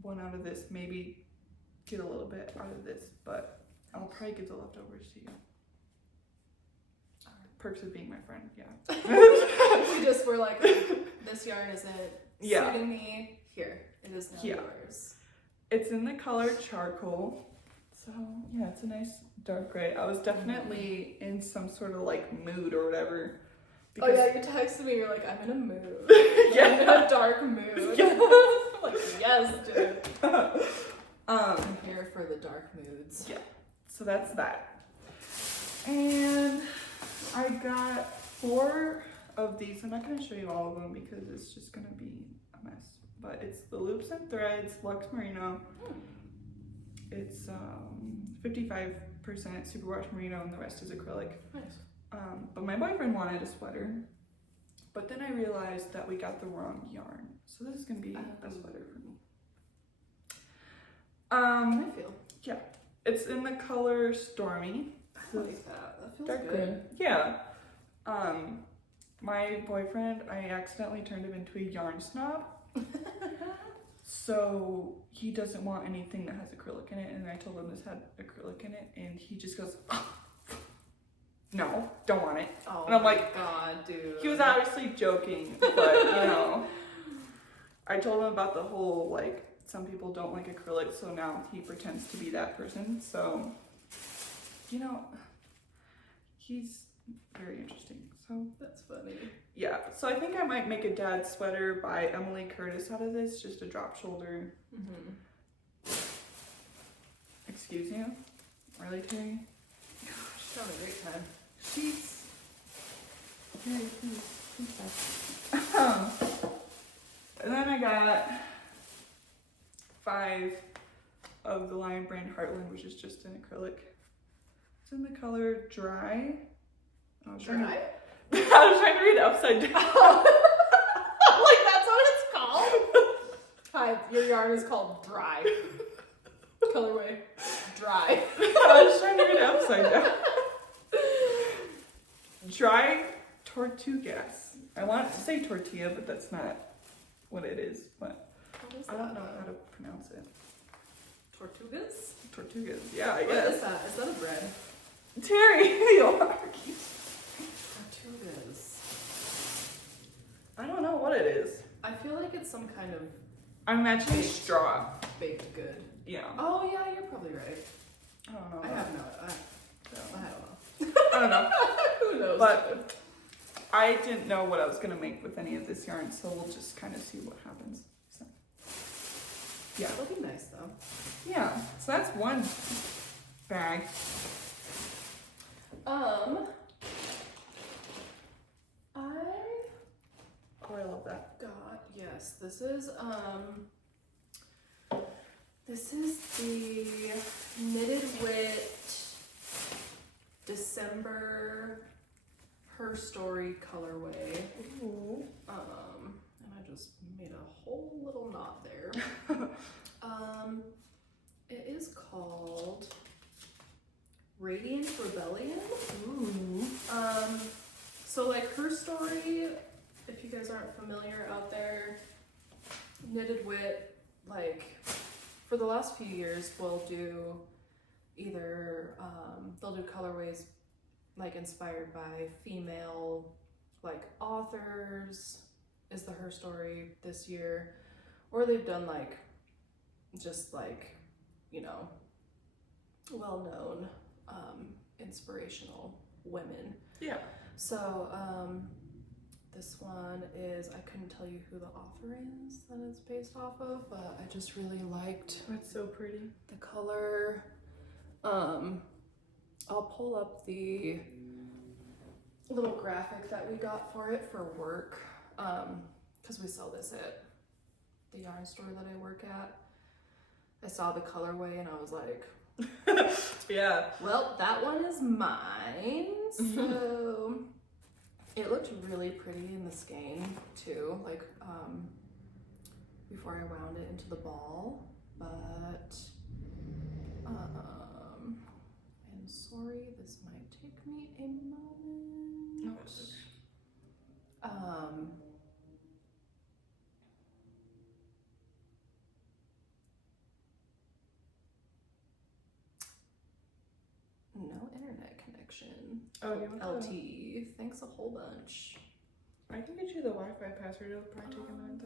1 out of this, maybe get a little bit out of this, but I'll probably give the leftovers to you. Perks of being my friend, yeah. We just were like, this yarn isn't Yeah. suiting me. Here, it is now Yeah. yours. It's in the color charcoal, so yeah, it's a nice dark gray. I was definitely in some sort of like mood or whatever. Oh yeah, you texted me. You're like, I'm in a mood. Yeah. I'm in a dark mood. Yeah. I'm like, yes, dude. I'm I'm here for the dark moods. Yeah. So that's that. And I got 4 of these. I'm not going to show you all of them because it's just going to be a mess. But it's the Loops and Threads Luxe Merino. It's 55% superwash merino and the rest is acrylic. Nice. But my boyfriend wanted a sweater. But then I realized that we got the wrong yarn. So this is going to be a sweater for me. How I feel. Yeah. It's in the color Stormy. I like that. That feels Dark good. green. Yeah. My boyfriend, I accidentally turned him into a yarn snob. So he doesn't want anything that has acrylic in it, and I told him this had acrylic in it, and he just goes, no, don't want it. Oh, and I'm my like, God, dude. He was obviously joking, but you know, I told him about the whole, like, some people don't like acrylic, so now he pretends to be that person. So, you know, he's very interesting. So that's funny. Yeah, so I think I might make a dad sweater by Emily Curtis out of this, just a drop shoulder. Excuse you? Really, Terry? She's having a great time. She's very pleased. And then I got 5 of the Lion Brand Heartland, which is just an acrylic. It's in the color Dry. Dry? I was trying to read it upside down. Like, that's what it's called? Hi, your yarn is called Dry. Colorway Dry. I was trying to read it upside down. Dry Tortugas. I want to say tortilla, but that's not what it is. But I don't know how to pronounce it. Tortugas? Tortugas. Yeah, I What guess. is that? Is that a bread? Terry, you are cute. Tortugas. I don't know what it is. I feel like it's some kind of I'm imagining straw. baked good. Yeah. Oh yeah, you're probably right. I don't know. I have no. I don't know. I don't know. Who knows? But I didn't know what I was gonna make with any of this yarn, so we'll just kind of see what happens. So yeah. It'll be nice though. Yeah. So that's one bag. I love that. Got, yes, this is the Knitted Wit December Her Story colorway. Ooh. And I just made a whole little knot there. It is called Radiant Rebellion. Ooh. So like Her Story, if you guys aren't familiar out there, Knitted Wit, like for the last few years, will do either they'll do colorways like inspired by female like authors, is the Her Story this year, or they've done like just like, you know, well-known inspirational women. Yeah. So this one is, I couldn't tell you who the author is that it's based off of, but I just really liked That's so pretty. the color. I'll pull up the little graphic that we got for it for work, because we sell this at the yarn store that I work at. I saw the colorway and I was like, Yeah. well, that one is mine. So it looked really pretty in the skein too, like before I wound it into the ball, but I'm sorry, this might take me a moment. No internet connection. Oh, you want LTE. Thanks a whole bunch. I can get you the Wi-Fi password. It'll probably take a minute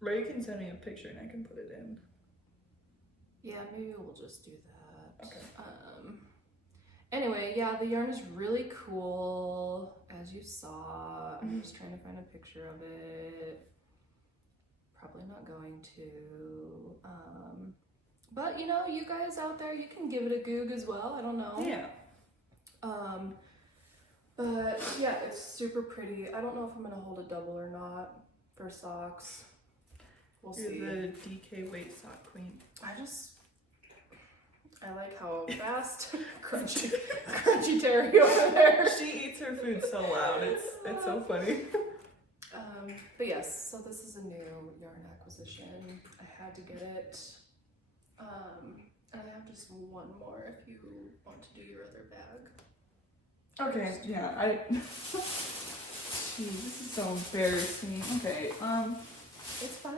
though. Or you can send me a picture and I can put it in. Yeah, maybe we'll just do that. Okay. Anyway, yeah, the yarn is really cool, as you saw. I'm just trying to find a picture of it. Probably not going to. But you know, you guys out there, you can give it a goog as well. I don't know. Yeah. But yeah, it's super pretty. I don't know if I'm gonna hold a double or not for socks. We'll see. You're the DK weight sock queen. I like how fast crunchy Terri over there. She eats her food so loud. It's so funny. But yes, so this is a new yarn acquisition. I had to get it. And I have just one more if you want to do your other bag. Okay, yeah, Jeez, this is so embarrassing. Okay, It's fine.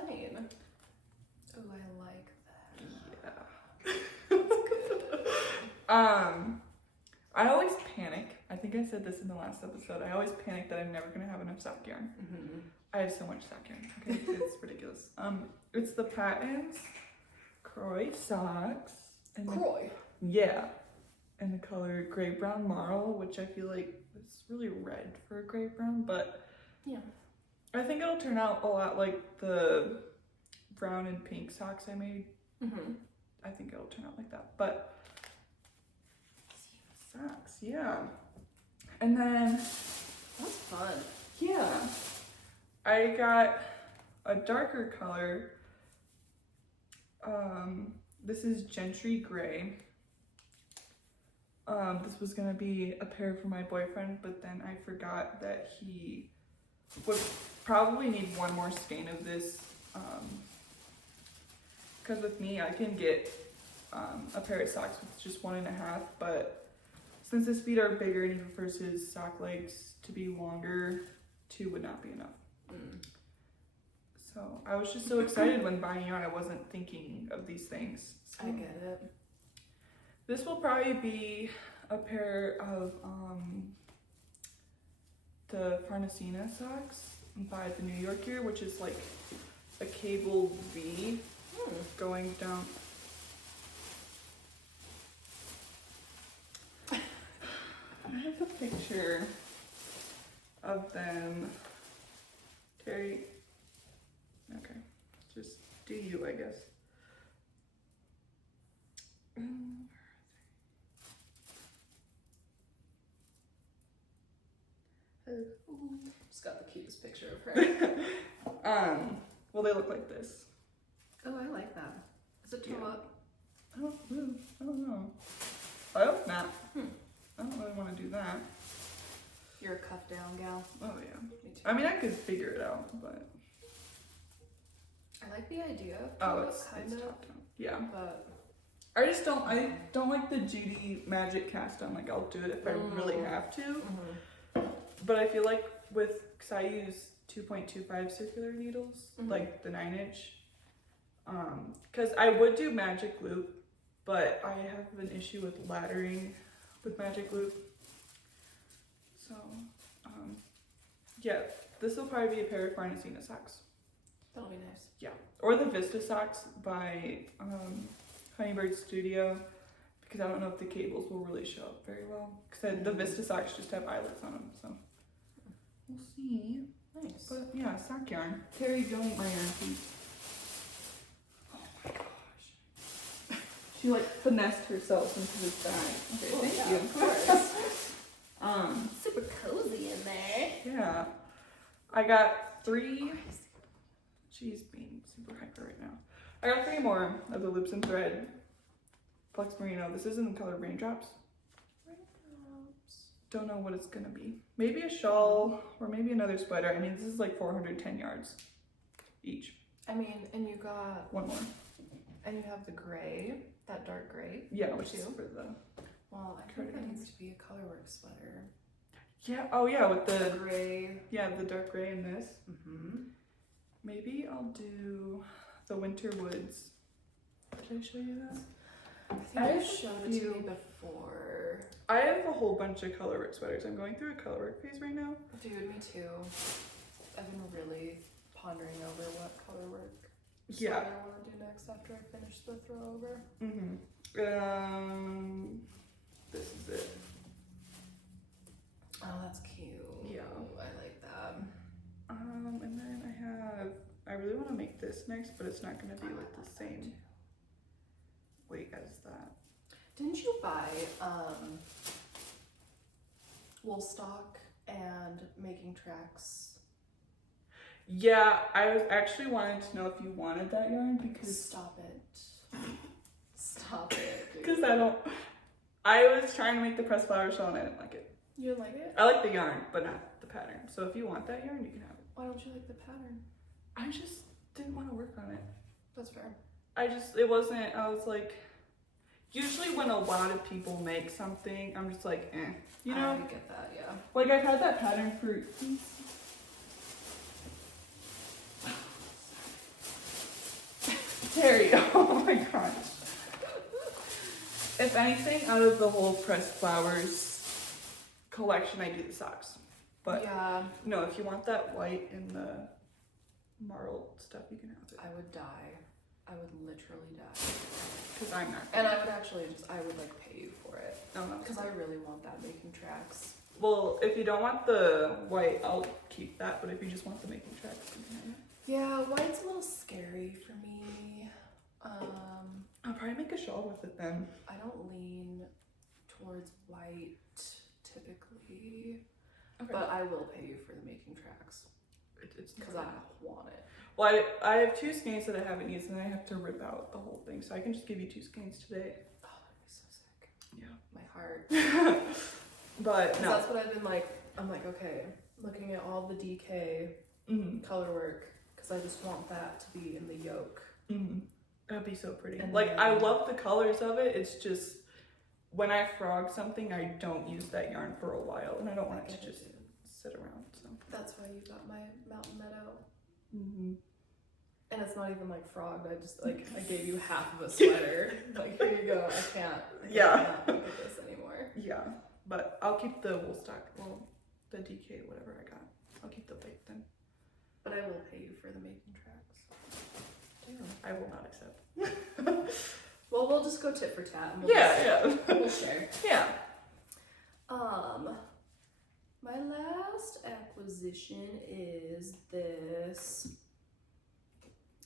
Oh, I like that. yeah. I always panic. I think I said this in the last episode. I always panic that I'm never gonna have enough sock yarn. Mm-hmm. I have so much sock yarn. Okay, it's ridiculous. It's the Patton's Croy socks. And Croy. Yeah, and the color gray brown marl, which I feel like it's really red for a gray brown, but yeah, I think it'll turn out a lot like the brown and pink socks I made. Mm-hmm. I think it'll turn out like that, but socks, yeah. And then that's fun. yeah, I got a darker color. This is Gentry Gray. This was gonna be a pair for my boyfriend, but then I forgot that he would probably need one more skein of this. Because with me, I can get a pair of socks with just 1.5, but since his feet are bigger and he prefers his sock legs to be longer, 2 would not be enough. Mm. So I was just so excited when buying yarn. I wasn't thinking of these things. So I get it. this will probably be a pair of the Farnesina socks by the New Yorker, which is like a cable V going down. I have a picture of them. Terry, okay, just do you, I guess. Just got the cutest picture of her. Well, they look like this. Oh, I like that. Is it toe Yeah. up? I don't know. I hope not. I don't really want to do that. You're a cuff down gal. Oh yeah. Me too. I mean, I could figure it out, but I like the idea of oh, toe it's up, kind of, top down. Yeah. but I just don't. I don't like the Judy Magic cast on. Like, I'll do it if I really have to. But I feel like because I use 2.25 circular needles, like the 9-inch. Because I would do magic loop, but I have an issue with laddering with magic loop. So, yeah, this will probably be a pair of Farnesina socks. that'll be nice. Yeah, or the Vista socks by Honeybird Studio, because I don't know if the cables will really show up very well. Because the Vista socks just have eyelets on them, so we'll see. Nice. But yeah, sock yarn. Terry, don't eat my yarn, please. Oh my gosh. She like finessed herself into this bag. Okay, thank you. Of course. Super cozy in there. Yeah. I got 3. She's being super hyper right now. I got 3 more of the loops and thread Flex Merino. This is in the color Raindrops. Don't know what it's gonna be. Maybe a shawl or maybe another sweater. I mean, this is like 410 yards each. I mean, and you got, One more. and you have the gray, that dark gray. Yeah, which is Too. for the. Well, I think that needs to be a colorwork sweater. Yeah. Oh yeah, with the Gray. yeah the dark gray in this. Mm-hmm. Maybe I'll do the Winter Woods. Did I show you that? I I think you have showed a it to few- me before. I have a whole bunch of colorwork sweaters. I'm going through a colorwork phase right now. Dude, me too. I've been really pondering over what colorwork Yeah. sweater I want to do next after I finish the throw over. This is it. Oh, that's cute. Yeah. I like that. And then I really want to make this next, but it's not going to be like the same weight as that. Didn't you buy wool stock and making tracks? Yeah, I was actually wanting to know if you wanted that yarn because Stop it. Stop it. dude. because I was trying to make the press flower shawl and I didn't like it. You didn't like it? I like the yarn, but not the pattern. So if you want that yarn, you can have it. Why don't you like the pattern? I just didn't want to work on it. That's fair. It wasn't, I was like, usually when a lot of people make something, I'm just like, eh. You know? I get that, yeah. Like I've had that pattern for... Terry, oh my gosh. If anything, out of the whole pressed flowers collection, I do the socks. But yeah, no, if you want that white and the marl stuff, you can have it. I would die. I would literally die. Because I'm not. And I would actually I would like pay you for it. Oh, no. Because I really want that making tracks. Well, if you don't want the white, I'll keep that. But if you just want the making tracks, you can have it. Yeah, white's a little scary for me. I'll probably make a shawl with it then. I don't lean towards white typically, Okay. but I will pay you for the making tracks It's because I want it. Well, I have 2 skeins that I haven't used, and I have to rip out the whole thing, so I can just give you 2 skeins today. Oh, that'd be so sick. Yeah. My heart. But 'Cause no. that's what I've been like. I'm like, okay, looking at all the DK color work because I just want that to be in the yoke. That'd be so pretty. And like then- I love the colors of it. It's just when I frog something, I don't use that yarn for a while, and I don't want it to just sit around. So that's why you got my Mountain Meadow. Mm-hmm. And it's not even like frogged. I just like I gave you half of a sweater. Like here you go. I can't look at this anymore. Yeah, but I'll keep the wool stock. Well, the DK whatever I got. I'll keep the white then. But I will pay you for the making tracks. Damn. I will not accept. Well, we'll just go tit for tat. And we'll we'll share. Yeah. My last acquisition is this.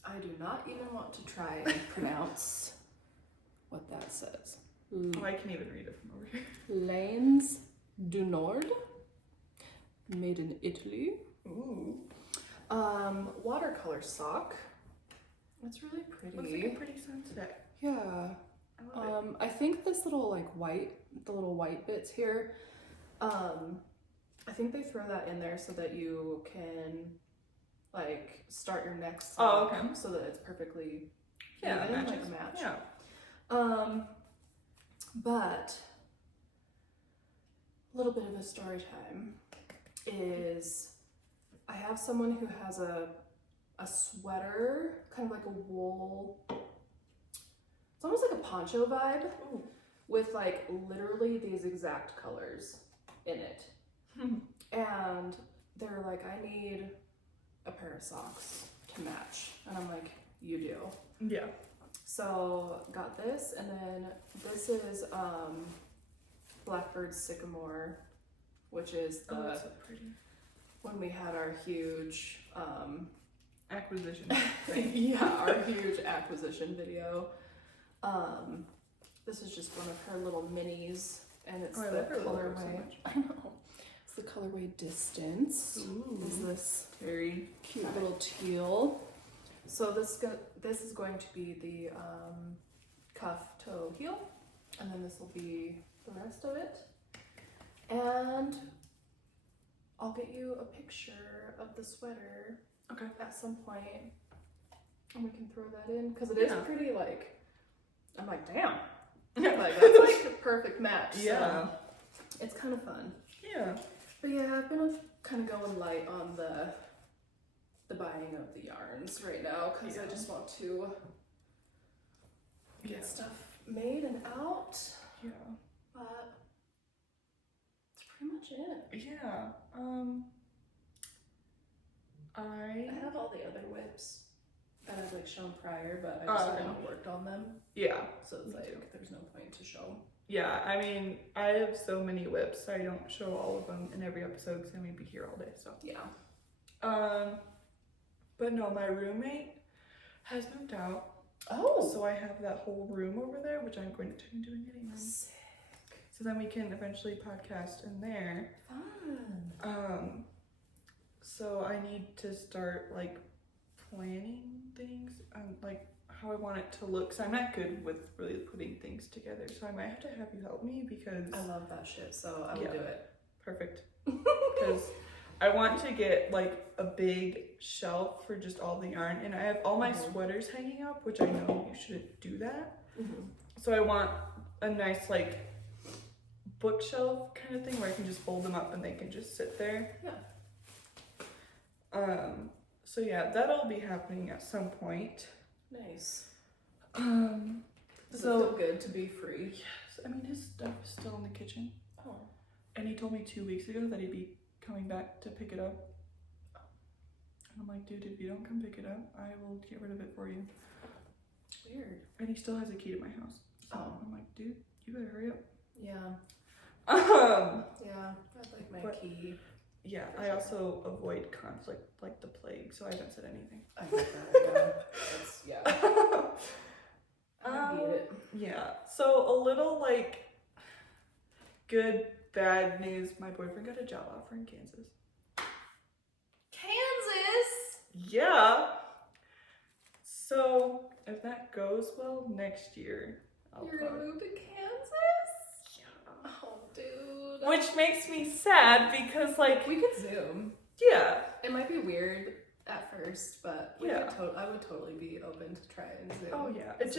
I do not even want to try and pronounce what that says. Oh, I can even read it from over here. Lanes du Nord, made in Italy. Ooh. Watercolor sock. It's really pretty. Looks like a pretty sunset. Yeah. I love it. I think this little like the little white bits here, I think they throw that in there so that you can like start your next Oh, sock okay. so that it's perfectly Yeah, even, matches. like a match. Yeah. But a little bit of a story time is I have someone who has a sweater, kind of like a wool, it's almost like a poncho vibe. Ooh. With like literally these exact colors in it. And they're like, I need a pair of socks to match. And I'm like, you do. Yeah. So got this, and then this is Blackbird Sycamore, which is the Oh, that's so pretty. when we had our huge Acquisition. yeah, our huge acquisition video. This is just one of her little minis, and it's Oh, I the love her logo so colorway. much. I know. It's the colorway Distance. Ooh. Is this Very cute little teal? So this is going to be the cuff toe heel, and then this will be the rest of it. And I'll get you a picture of the sweater Okay. at some point, and we can throw that in because it is Yeah. pretty like. I'm like, damn, like that's like a perfect match. So Yeah. it's kind of fun. Yeah. But yeah, I've been kind of going light on the buying of the yarns right now because I Yeah. just want to get Yeah. stuff made and out. Yeah. But that's pretty much it. Yeah. I have all the other whips that I've like shown prior, but I Oh, just okay. haven't worked on them. Yeah. So it's Me like too. there's no point to show. Yeah. I mean, I have so many whips. I don't show all of them in every episode because I'm gonna be here all day. So. Yeah. But no, my roommate has moved out. Oh. So I have that whole room over there, which I'm going to turn into a knitting room. Sick. So then we can eventually podcast in there. Fun. So I need to start like planning things, like how I want it to look. So I'm not good with really putting things together. So I might have to have you help me because I love that shit, so I will Yeah. do it. perfect. Because I want to get like a big shelf for just all the yarn, and I have all my Mhm. sweaters hanging up, which I know you should do that. Mm-hmm. So I want a nice like bookshelf kind of thing where I can just fold them up and they can just sit there. Yeah. So yeah, that'll be happening at some point. Nice. Does So it feel good to be free? yes, I mean his stuff is still in the kitchen. Oh. And he told me 2 weeks ago that he'd be coming back to pick it up. And I'm like, dude, if you don't come pick it up, I will get rid of it for you. Weird. And he still has a key to my house. So I'm like, dude, you better hurry up. Yeah. Yeah, I'd like my key. Yeah, I also avoid conflict like the plague, so I haven't said anything. I get that, yeah. I get it. Yeah, so a little like good, bad news. My boyfriend got a job offer in Kansas. Kansas? Yeah. So if that goes well next year, You're gonna move to Kansas? Yeah. Oh, dude. Which makes me sad because like we could Zoom. Yeah. It might be weird at first, but Yeah. I would totally be open to try and Zoom. Oh yeah. It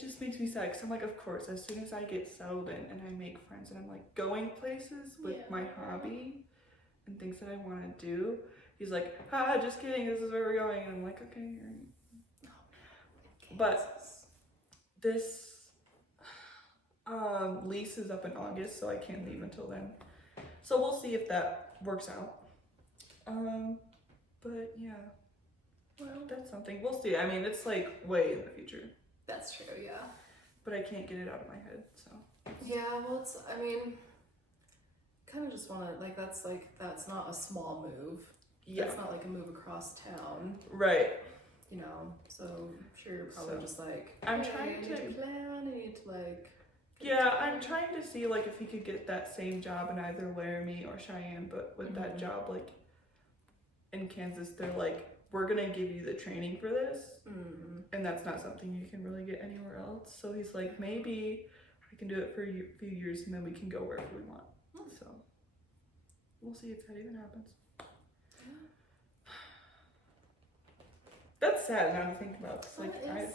just makes me sad because I'm like, of course, as soon as I get settled in and I make friends and I'm like going places with my hobby and things that I want to do, he's like, just kidding, this is where we're going. And I'm like, okay, you're right. But this lease is up in August, so I can't leave until then. So we'll see if that works out. But yeah, well, that's something. We'll see. I mean, it's like way in the future. That's true, yeah. But I can't get it out of my head, so. Yeah, well, I mean, kind of just want to, that's not a small move. Yeah. It's not like a move across town. Right. You know, so I'm sure you're probably just like, I'm trying to plan, I need to yeah, I'm trying to see like if he could get that same job in either Laramie or Cheyenne, but with that job, like in Kansas, they're like, we're gonna give you the training for this, and that's not something you can really get anywhere else. So he's like, maybe I can do it for a few years and then we can go wherever we want. So we'll see if that even happens. That's sad now to think about. Like, sad.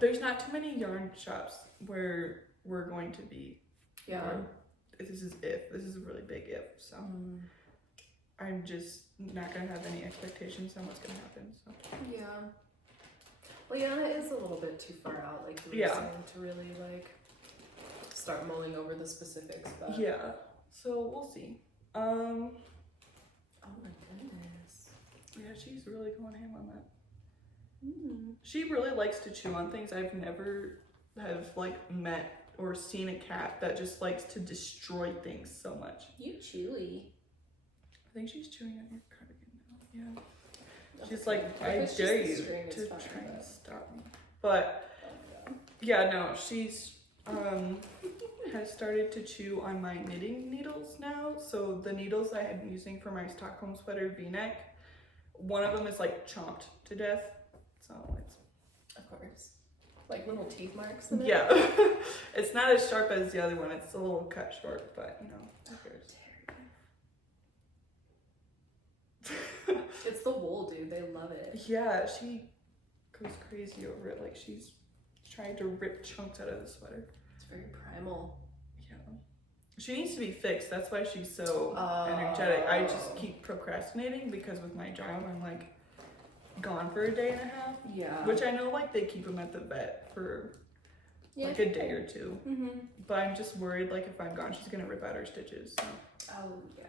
There's not too many yarn shops where we're going to be. Yeah. This is a really big if. So I'm just not gonna have any expectations on what's gonna happen. So yeah. Well, yeah, it is a little bit too far out, like you were saying, to really like start mulling over the specifics. But yeah. So we'll see. Oh my goodness. Yeah, she's really going ham on that. She really likes to chew on things. I've never have like met or seen a cat that just likes to destroy things so much. You chewy. I think she's chewing on your cardigan now. Yeah. She's like, I dare you to try and stop me. But yeah, no, she's has started to chew on my knitting needles now. So the needles I had been using for my Stockholm sweater V-neck, one of them is like chomped to death. So it's, of course, like little teeth marks in it. Yeah. It's not as sharp as the other one. It's a little cut short, but you know, who cares? It's the wool, dude. They love it. Yeah, she goes crazy over it. Like she's trying to rip chunks out of the sweater. It's very primal. Yeah. She needs to be fixed. That's why she's so energetic. I just keep procrastinating because with my job, I'm like gone for a day and a half. Yeah. Which I know like they keep them at the vet for like a day or two. But I'm just worried like if I'm gone, she's gonna rip out her stitches. So. Oh yeah.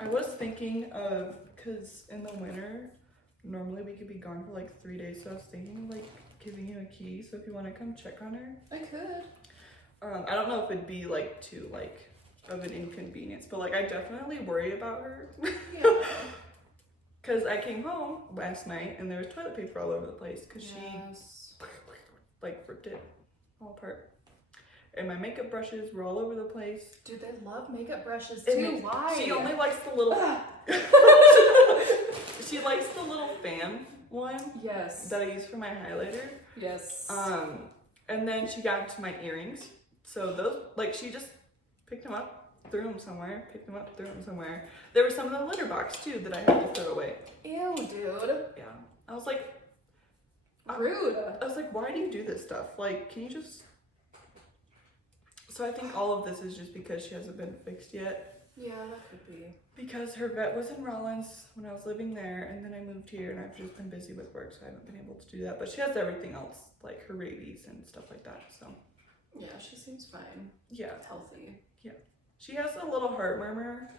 I was thinking of, cause in the winter, normally we could be gone for like 3 days. So I was thinking of like giving you a key. So if you want to come check on her, I could. I don't know if it'd be like too like of an inconvenience, but like I definitely worry about her. Yeah. Cause I came home last night and there was toilet paper all over the place because she like ripped it all apart. And my makeup brushes were all over the place. Dude, they love makeup brushes too. Why? She only likes the little. She likes the little fan one. Yes. That I use for my highlighter. Yes. And then she got into my earrings. So those, like, she just picked them up, threw them somewhere, picked them up, threw them somewhere. There was some in the litter box too that I had to throw away. Ew, dude. Yeah. I was like, rude. I was like, why do you do this stuff? Like, can you just So I think all of this is just because she hasn't been fixed yet. Yeah, that could be. Because her vet was in Rollins when I was living there, and then I moved here, and I've just been busy with work, so I haven't been able to do that. But she has everything else, like her rabies and stuff like that, so. Yeah, she seems fine. Yeah. Healthy. Yeah. She has a little heart murmur,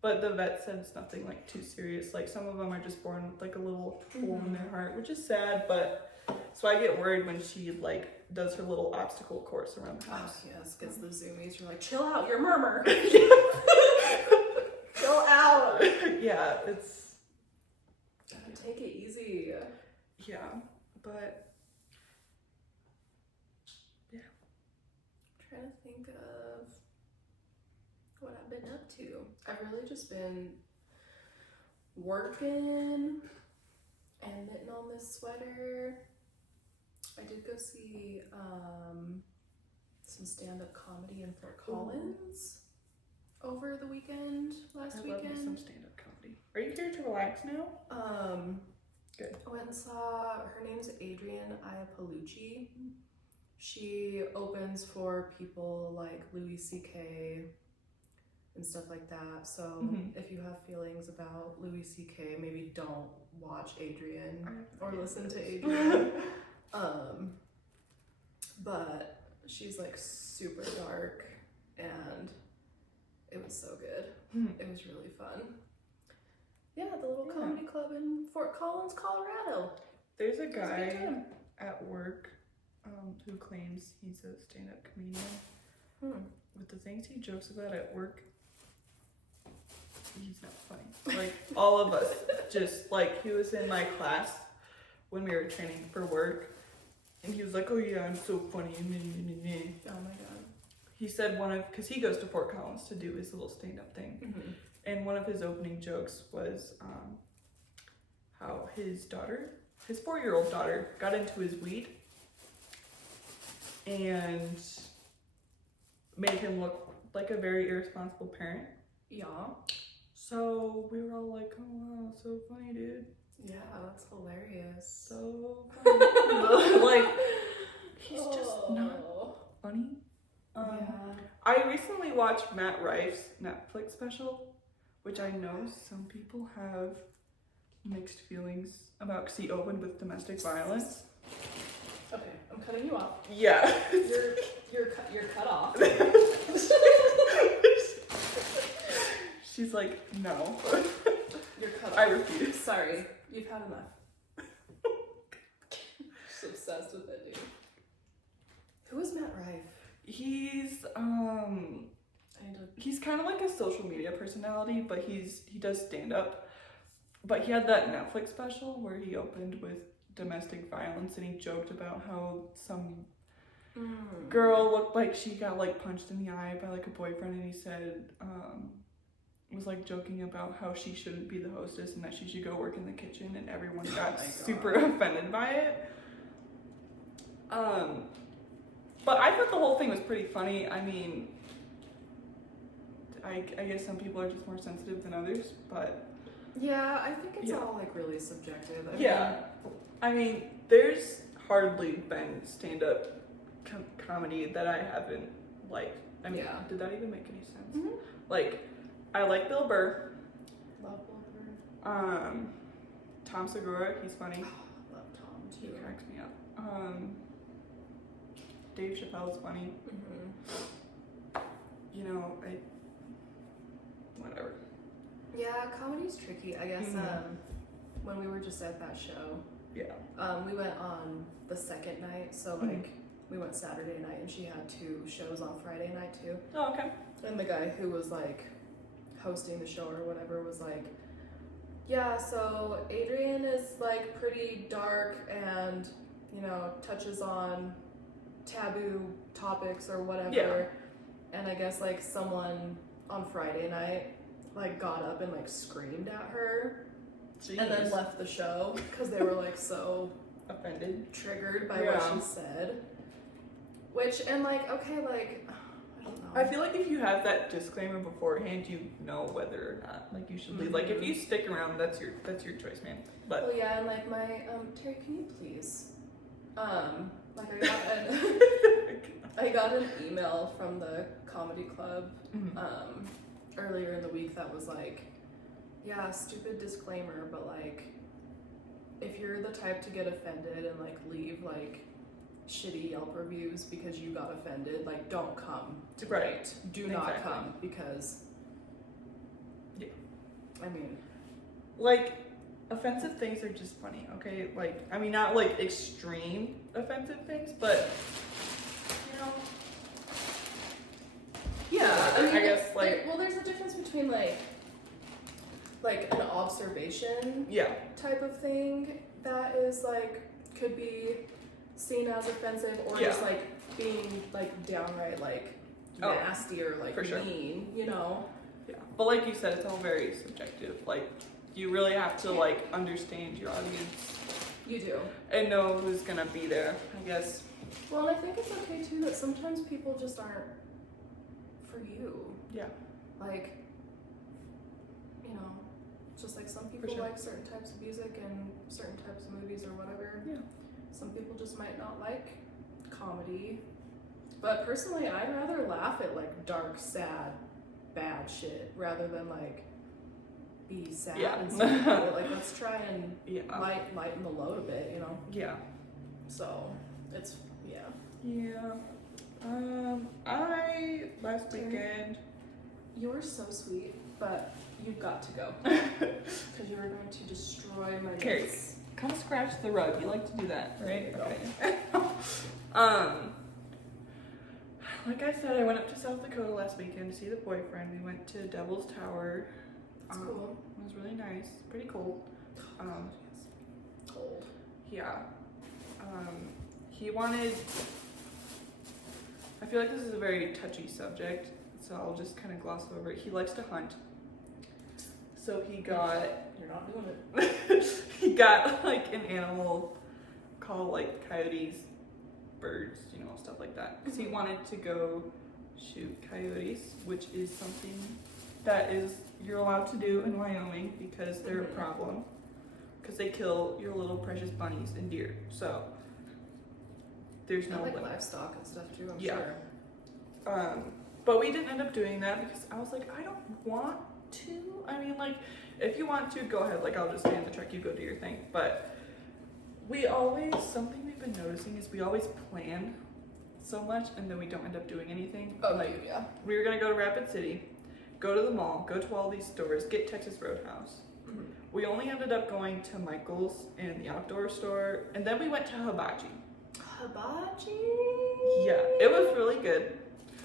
but the vet said it's nothing like too serious. Like some of them are just born with like a little hole in their heart, which is sad, but so I get worried when she like does her little obstacle course around the house. Oh, yes, gets the zoomies. You're like, chill out, your murmur. Chill out. Yeah, it's. Gotta take it easy. Yeah, but. Yeah. I'm trying to think of what I've been up to. I've really just been working and knitting on this sweater. I did go see some stand-up comedy in Fort Collins over the weekend, last weekend. I love some stand-up comedy. Are you here to relax now? Good. I went and saw, her name's Adrienne Iapolucci. She opens for people like Louis C.K. and stuff like that. So if you have feelings about Louis C.K., maybe don't watch Adrienne or listen to Adrienne. But she's like super dark and it was so good. It was really fun. Yeah, the little comedy club in Fort Collins, Colorado. There's a guy at work who claims he's a stand-up comedian. With the things he jokes about at work, he's not funny. Like all of us, just like he was in my class when we were training for work, and he was like, "Oh yeah, I'm so funny." Oh my god. He said because he goes to Fort Collins to do his little stand-up thing, and one of his opening jokes was how his 4-year-old daughter, got into his weed and made him look like a very irresponsible parent. Yeah. So we were all like, "Oh wow, so funny, dude." Yeah, that's hilarious. So funny. Like, he's just not funny. Yeah. I recently watched Matt Rife's Netflix special, which I know some people have mixed feelings about because he opened with domestic violence. Okay, I'm cutting you off. Yeah. You're cut off. She's like, "No." You're cut off. I refuse. Sorry, you've had enough. Just obsessed with that dude. Who is Matt Rife? He's kind of like a social media personality, but he does stand up. But he had that Netflix special where he opened with domestic violence, and he joked about how some girl looked like she got like punched in the eye by like a boyfriend, and he said was like joking about how she shouldn't be the hostess and that she should go work in the kitchen, and everyone got super offended by it. But I thought the whole thing was pretty funny. I mean, I guess some people are just more sensitive than others, but yeah, I think it's all like really subjective. I mean, there's hardly been stand-up comedy that I haven't liked. I mean, did that even make any sense? Like, I like Bill Burr. Love Bill Burr. Tom Segura, he's funny. Love Tom too. He cracks me up. Dave Chappelle's funny. You know, whatever. Yeah, comedy's tricky. I guess when we were just at that show, we went on the second night, so like we went Saturday night, and she had 2 shows on Friday night too. Oh, okay. And the guy who was like hosting the show or whatever was like, yeah, so Adrienne is like pretty dark and, you know, touches on taboo topics or whatever. And I guess like someone on Friday night like got up and like screamed at her. Jeez. And then left the show because they were like so offended, triggered by what she said. Which, and like, okay, like, I don't know. I feel like if you have that disclaimer beforehand, you know whether or not like you should leave. Like if you stick around, that's your choice, man. But yeah, and like my Terri, can you please Like I got an email from the comedy club earlier in the week that was like, yeah, stupid disclaimer, but like, if you're the type to get offended and like leave like shitty Yelp reviews because you got offended, like don't come tonight. Right. Do not come because I mean, like, offensive things are just funny, okay? Like, I mean, not like extreme offensive things, but you know. Yeah, I mean, I guess like there's a difference between like an observation type of thing that is like could be seen as offensive, or just like being like downright like nasty or like mean, you know. Yeah, but like you said, it's all very subjective. Like, you really have to like understand your audience. You do. And know who's gonna be there, I guess. Well, and I think it's okay too that sometimes people just aren't for you. Yeah. Like, you know, just like some people like certain types of music and certain types of movies or whatever. Yeah. Some people just might not like comedy. But personally, I'd rather laugh at like dark, sad, bad shit rather than like be sad and sad. Like, let's try and lighten the load a bit, you know? Yeah. So it's Yeah. Last weekend. You were so sweet, but you've got to go because you were going to destroy my Terri, notes. come scratch the rug. You like to do that, right? Okay. Like I said, I went up to South Dakota last weekend to see the boyfriend. We went to Devil's Tower. It's cool. It was really nice. Pretty cold. Cold. Yeah. He wanted. I feel like this is a very touchy subject, so I'll just kind of gloss over it. He likes to hunt. So he got. You're not doing it. He got like an animal called like coyotes, birds, you know, stuff like that. Because he wanted to go shoot coyotes, which is something that you're allowed to do in Wyoming because they're a problem. Because they kill your little precious bunnies and deer. So there's no like limit. livestock and stuff too, I'm sure. But we didn't end up doing that because I was like, I don't want to. I mean, like, if you want to, go ahead. Like, I'll just stay in the truck, you go do your thing. But something we've been noticing is we always plan so much and then we don't end up doing anything. Oh, like, yeah. We were going to go to Rapid City, go to the mall, go to all these stores, get Texas Roadhouse. Mm-hmm. We only ended up going to Michael's and the outdoor store, and then we went to Hibachi. Hibachi? Yeah, it was really good.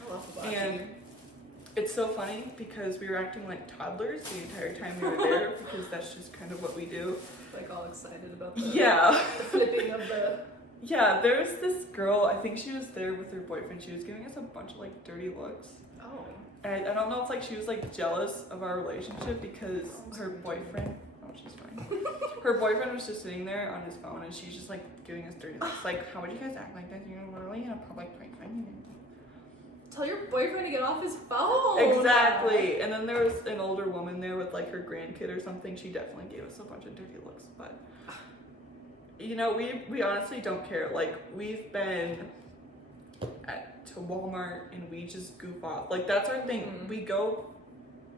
I love hibachi. And it's so funny because we were acting like toddlers the entire time we were there because that's just kind of what we do. Like all excited about the flipping of the... Yeah, there was this girl, I think she was there with her boyfriend. She was giving us a bunch of like dirty looks. Oh. And I don't know if like she was like jealous of our relationship because her boyfriend... Oh, she's fine. Her boyfriend was just sitting there on his phone and she's just like giving us dirty looks. Like, how would you guys act like that? You're literally in a public place. Tell your boyfriend to get off his phone. Exactly. And then there was an older woman there with like her grandkid or something. She definitely gave us a bunch of dirty looks. But, you know, we honestly don't care. Like, we've been to Walmart and we just goof off. Like, that's our thing. Mm-hmm. We go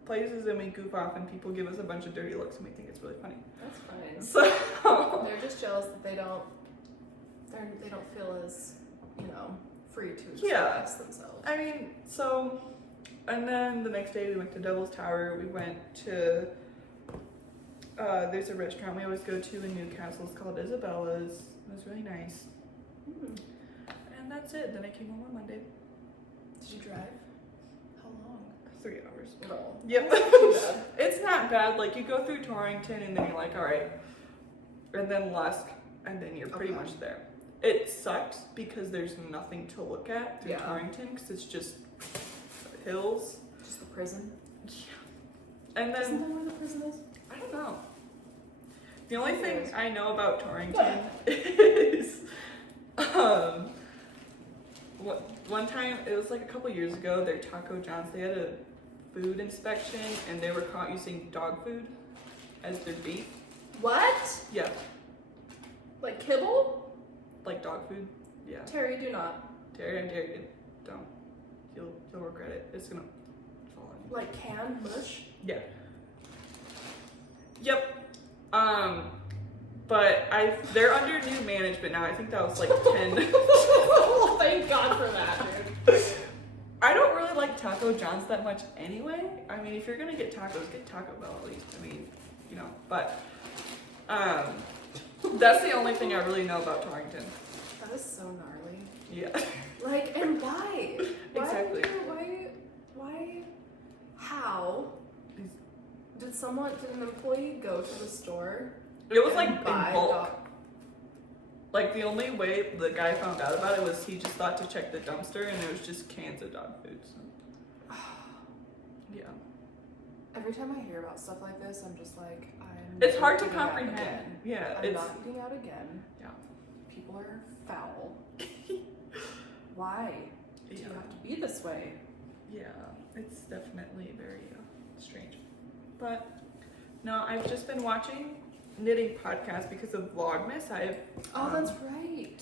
places and we goof off and people give us a bunch of dirty looks and we think it's really funny. That's fine. So they're just jealous that they don't feel as, you know, free to express themselves. I mean, so, and then the next day we went to Devil's Tower. We went to, there's a restaurant we always go to in Newcastle. It's called Isabella's. It was really nice. And that's it. Then I came home on Monday. Did you drive? How long? 3 hours. No. Yep. Not too bad. It's not bad. Like, you go through Torrington and then you're like, all right. And then Lusk, and then you're pretty much there. It sucks because there's nothing to look at through Torrington because it's just hills. Just the prison? Yeah. And then... Isn't that where the prison is? I don't know. The only thing I know about Torrington is... one time, it was like a couple years ago, their Taco John's, they had a food inspection and they were caught using dog food as their beef. What? Yeah. Like kibble? Like dog food. Yeah. Terri, do not. Terri, don't. You'll regret it. It's gonna fall on you. Like canned mush? Yeah. Yep. But they're under new management now. I think that was like 10. Oh, thank God for that, dude. I don't really like Taco John's that much anyway. I mean, if you're gonna get tacos, get Taco Bell at least. I mean, you know, but that's the only thing I really know about Torrington. That is so gnarly. Yeah. Like, and why? Exactly. Why? How? Did an employee go to the store? It was and like in buy bulk. Like the only way the guy found out about it was he just thought to check the dumpster and there was just cans of dog food. So. Yeah. Every time I hear about stuff like this, I'm just like, It's hard to eating out comprehend. again. Yeah. I'm not eating out again. Yeah. People are foul. Why? Do you have to be this way? Yeah, it's definitely very strange. But no, I've just been watching knitting podcasts because of Vlogmas. That's right.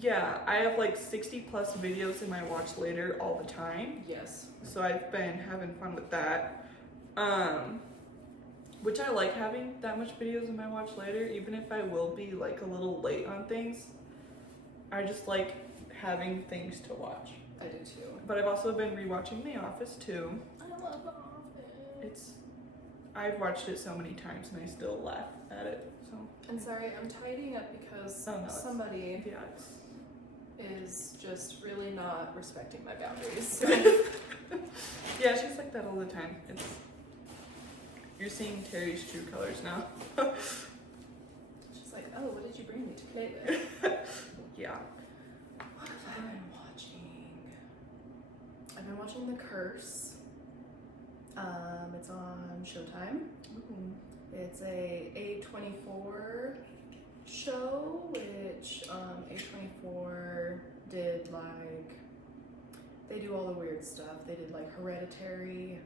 Yeah, I have like 60 plus videos in my watch later all the time. Yes. So I've been having fun with that. Which I like having that much videos in my watch later, even if I will be like a little late on things. I just like having things to watch. I do too. But I've also been rewatching The Office too. I love The Office. I've watched it so many times and I still laugh at it. So. I'm sorry, I'm tidying up because somebody is just really not respecting my boundaries. Yeah, she's like that all the time. You're seeing Terry's true colors now. She's like, oh, what did you bring me to play with? Yeah. What have I been watching? I've been watching The Curse. It's on Showtime. Ooh. It's a A24 show, which A24 did like, they do all the weird stuff. They did like Hereditary,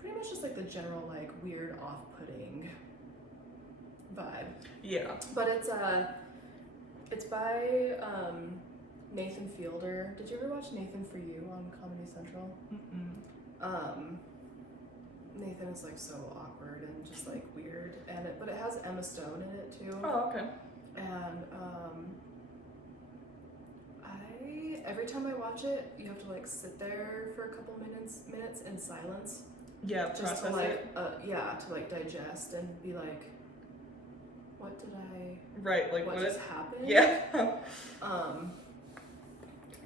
pretty much just like the general like weird off-putting vibe. Yeah. But it's by Nathan Fielder. Did you ever watch Nathan For You on Comedy Central? Mm-mm. Nathan is like so awkward and just like weird, but it has Emma Stone in it too. Oh, okay. And every time I watch it, you have to like sit there for a couple minutes in silence. Yeah, Just process to like it. to like digest and be like, what did I Right, like what just happened? Yeah.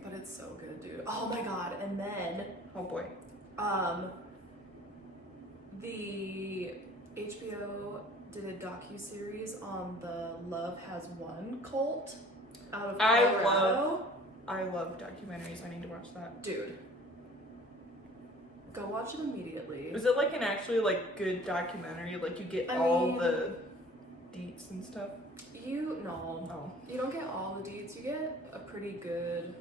But it's so good, dude. Oh my god. And then Oh boy. the HBO did a docuseries on the Love Has Won cult out of Colorado. I love documentaries. I need to watch that. Dude, go watch it immediately. Is it like an actually like good documentary? Like you get all the deets and stuff? You don't get all the deets. You get a pretty good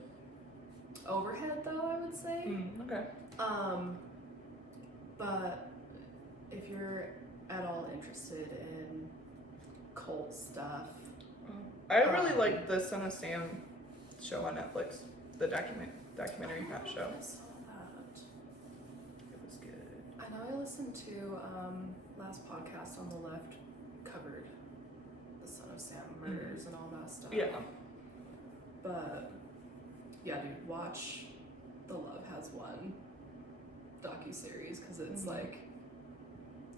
overhead though, I would say. Okay. But if you're at all interested in cult stuff, I really like the Son of Sam show on Netflix. The documentary show. I saw that. It was good. I know I listened to last podcast on the left covered the Son of Sam murders and all that stuff. Yeah. But yeah, dude, watch The Love Has Won docuseries because it's like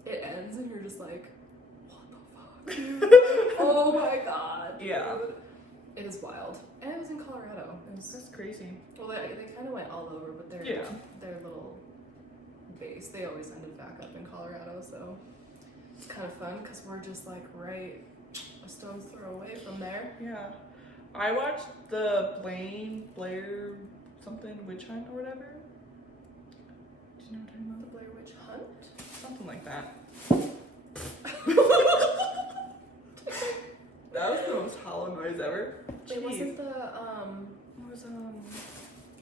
it ends and you're just like, what the fuck? Oh my god. Dude. Yeah. It is wild. And it was in Colorado. That's crazy. Well, they kind of went all over, but their little base, they always ended back up in Colorado, so it's kind of fun because we're just like right a stone's throw away from there. Yeah. I watched the Blair something witch hunt or whatever. Do you know what I'm talking about? The Blair Witch Hunt? Something like that. That was the most hollow noise ever. It wasn't the It was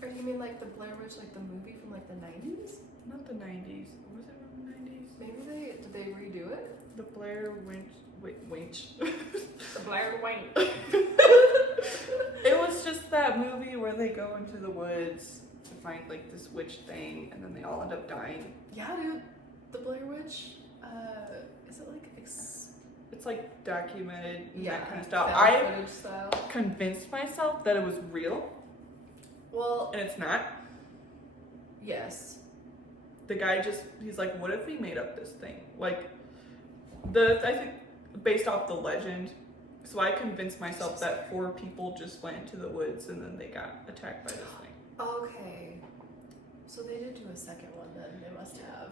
or you mean like the Blair Witch, like the movie from like the 90s? not the 90s. Was it from the 90s? Maybe did they redo it? The Blair Winch. The Blair Witch. It was just that movie where they go into the woods to find like this witch thing, and then they all end up dying. Yeah, dude. The Blair Witch. Is it like It's like documented and yeah, that kind of stuff. found I footage style. convinced myself that it was real, Well, and it's not. yes. The guy he's like, what if we made up this thing? Like, I think based off the legend. So I convinced myself that 4 people just went into the woods and then they got attacked by this thing. Okay. So they did do a second one then. They must have.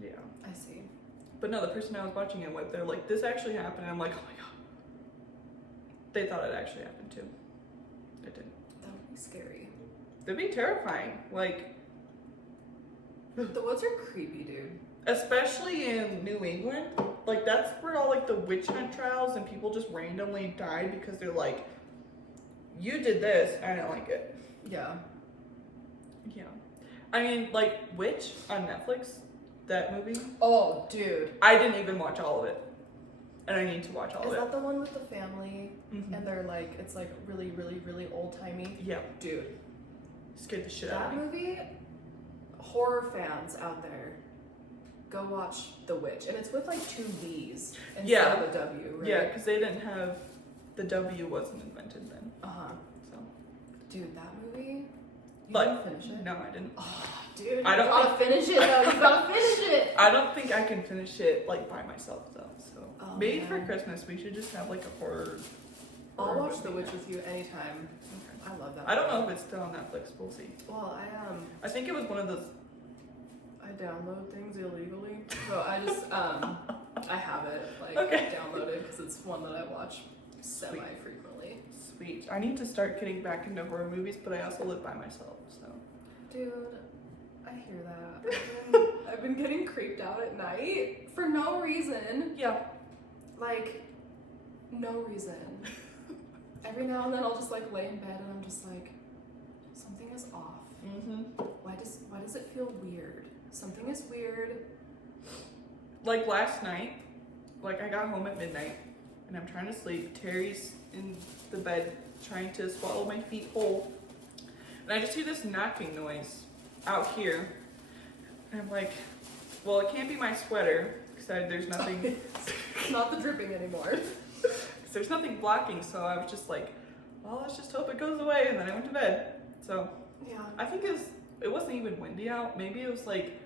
Yeah. I see. But no, the person I was watching it with, they're like, this actually happened. And I'm like, oh my god. They thought it actually happened too. It didn't. That would be scary. That'd be terrifying. Like, The woods are creepy, dude. especially in New England. Like, that's where all like the witch hunt trials and people just randomly died because they're like, you did this, I didn't like it. Yeah. Yeah. I mean, like, Witch on Netflix, that movie, Oh, dude. I didn't even watch all of it. And I need to watch all Is of that it. the one with the family? Mhm. And they're like, it's like really, really, really old timey? Yeah. Dude. Scared the shit out That of me. movie, horror fans out there, go watch The Witch. And it's with like 2 V's instead Yeah. of a W, right? Yeah, because they didn't have, the W wasn't invented then. Uh-huh. So. Dude, that movie, you But- didn't finish it? No, I didn't. Oh, dude, I you don't gotta finish it though. You gotta finish it. I don't think I can finish it like by myself though. So Oh, maybe for man. Christmas we should just have like a horror. I'll horror watch The movie. Witch with you anytime. Okay. I love that. I don't know movie. if it's still on Netflix. We'll see. Well, I think it was one of those. I download things illegally, so I just I have it like Okay. downloaded because it's one that I watch semi-frequently. Sweet. I need to start getting back into horror movies, but I also live by myself, so. Dude, I hear that. I've been getting creeped out at night for no reason. Yeah. Like, no reason. Every now and then I'll just like lay in bed and I'm just like, something is off. Mm-hmm. Why does it feel weird? Something is weird. Like last night, like I got home at midnight, and I'm trying to sleep. Terry's in the bed trying to swallow my feet whole, and I just hear this knocking noise out here, and I'm like, well, it can't be my sweater because there's nothing. It's not the dripping anymore. Because there's nothing blocking, so I was just like, well, let's just hope it goes away, and then I went to bed. So Yeah. I think it wasn't even windy out. Maybe it was like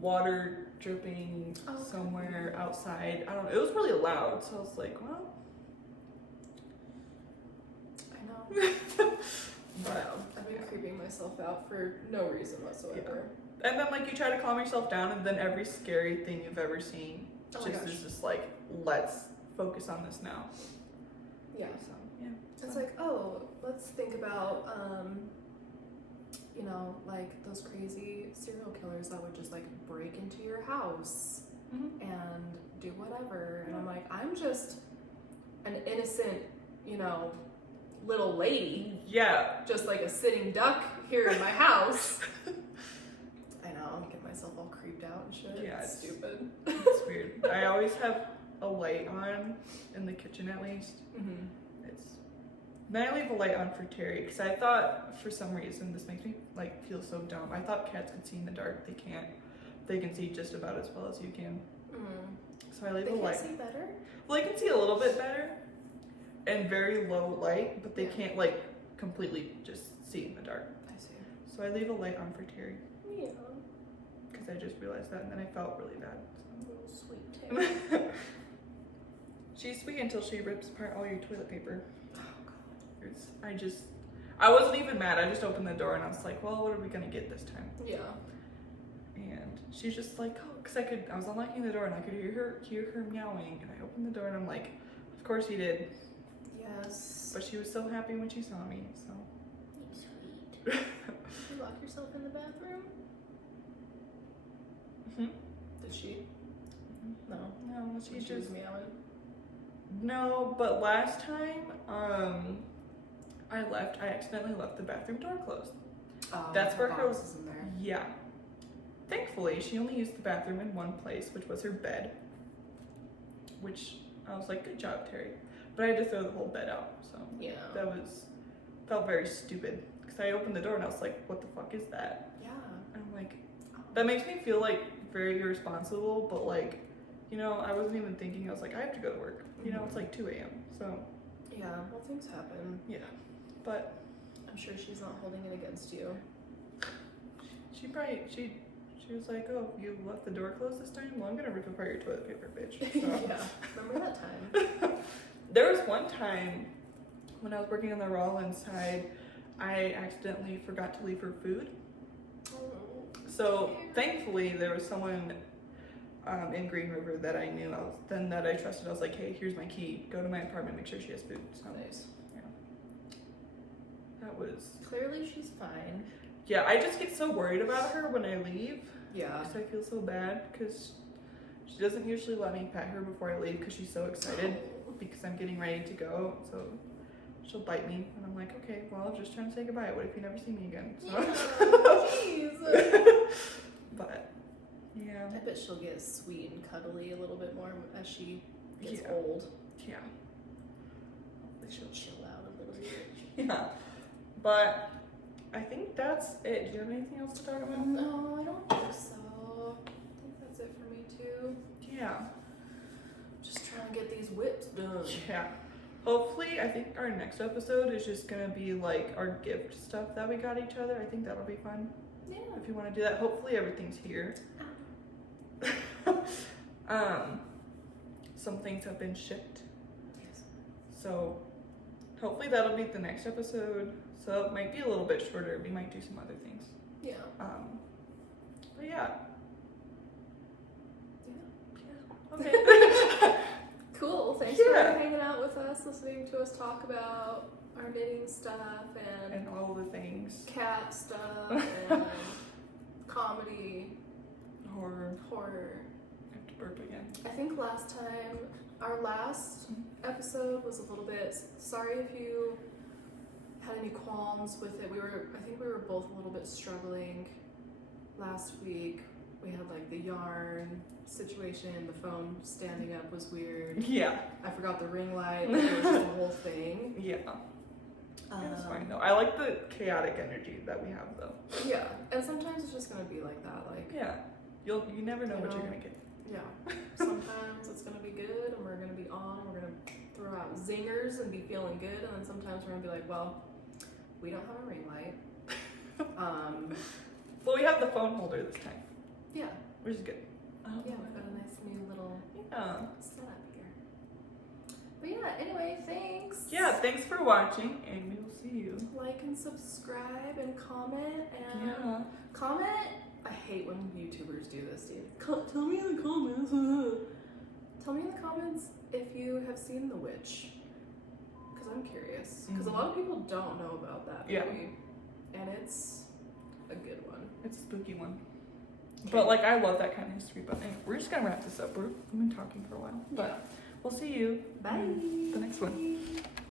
water dripping Oh, okay. somewhere outside. I don't know. It was really loud, so I was like, well. I know. But, I've been creeping myself out for no reason whatsoever. and then like you try to calm yourself down, and then every scary thing you've ever seen Oh my just gosh. is just like, let's focus on this now. Yeah. So yeah. It's like, oh, let's think about, you know, like those crazy serial killers that would just like break into your house Mhm. and do whatever. And I'm like, I'm just an innocent, you know, little lady, Yeah. just like a sitting duck here in my house. I know, I'm getting myself all creeped out and shit. Yeah, It's it's- stupid. It's weird. I always have a light on in the kitchen at least. Mm-hmm. Then I leave a light on for Terry because I thought for some reason this makes me like feel so dumb. I thought cats could see in the dark. They can't. They can see just about as well as you can. Mm-hmm. So I leave They a can't light. see better? Well, they can see a little bit better and very low light, but they Yeah. can't like completely just see in the dark. I see. So I leave a light on for Terry Yeah. because I just realized that, and then I felt really bad. Little sweet Terry. So. She's sweet until she rips apart all your toilet paper. I wasn't even mad. I just opened the door and I was like, well, what are we gonna get this time? Yeah. And she's just like, oh, because I was unlocking the door and I could hear her meowing, and I opened the door and I'm like, of course you did. Yes. But she was so happy when she saw me, so. Sweet. You lock yourself in the bathroom? Hmm? Did she? No. No, When she she was just, meowing. no, but last time, I accidentally left the bathroom door closed. That's where her- box is in there. Yeah. Thankfully, she only used the bathroom in one place, which was her bed. Which I was like, good job, Terry. But I had to throw the whole bed out, so Yeah. that felt very stupid. Because I opened the door and I was like, what the fuck is that? Yeah. And I'm like, that makes me feel like very irresponsible, but like, you know, I wasn't even thinking. I was like, I have to go to work. You know, it's like 2 a.m. So Yeah, well, things happen. yeah, but I'm sure she's not holding it against you. she was like, oh, you left the door closed this time? Well, I'm gonna rip apart your toilet paper, bitch. So. Yeah, remember that time? There was one time when I was working on the Rollins side, I accidentally forgot to leave her food. So thankfully there was someone in Green River that I knew, that I trusted. I was like, hey, here's my key. Go to my apartment, make sure she has food. So Nice. yeah, that was. Clearly she's fine. Yeah, I just get so worried about her when I leave. Yeah. Because I feel so bad because she doesn't usually let me pet her before I leave because she's so excited because I'm getting ready to go. So she'll bite me and I'm like, okay, well, I'm just trying to say goodbye. What if you never see me again? So. Yeah, jeez. But yeah. I bet she'll get sweet and cuddly a little bit more as she gets Yeah. old. Yeah. She'll chill out a little bit. Yeah. But I think that's it. Do you have anything else to talk about? No, I don't think so. I think that's it for me too. Yeah. Just trying to get these whips done. Yeah. Hopefully, I think our next episode is just gonna be like our gift stuff that we got each other. I think that'll be fun. Yeah. If you want to do that, hopefully everything's here. Some things have been shipped. Yes. So hopefully that'll be the next episode. So it might be a little bit shorter. We might do some other things. Yeah. But yeah. Yeah. Okay. Cool. Thanks Yeah. for hanging out with us, listening to us talk about our knitting stuff and And all the things. cat stuff and comedy, Horror. horror. I have to burp again. I think our last episode was a little bit, sorry if you had any qualms with it. I think we were both a little bit struggling last week. We had like the yarn situation, the phone standing up was weird. Yeah. I forgot the ring light, like, it was just a whole thing. Yeah. It's fine though. I like the chaotic energy that we have though. Yeah, and sometimes it's just gonna be like that, like, Yeah. You never know You what you're know. gonna get. yeah. Sometimes it's gonna be good and we're gonna be on and we're gonna throw out zingers and be feeling good, and then sometimes we're gonna be like, well, we don't have a ring light. Well, we have the phone holder this time, Yeah, which is good. yeah, we've got a nice new little Yeah. setup here. But yeah, anyway, thanks. Yeah, thanks for watching, and we will see you. Like and subscribe and comment and Yeah. comment. I hate when YouTubers do this, dude. Tell me in the comments. Tell me in the comments if you have seen The Witch, because I'm curious. Because a lot of people don't know about that movie, and it's a good one. It's a spooky one. But like, I love that kind of history. But anyway, we're just gonna wrap this up. We've been talking for a while, but we'll see you Bye. in the next one.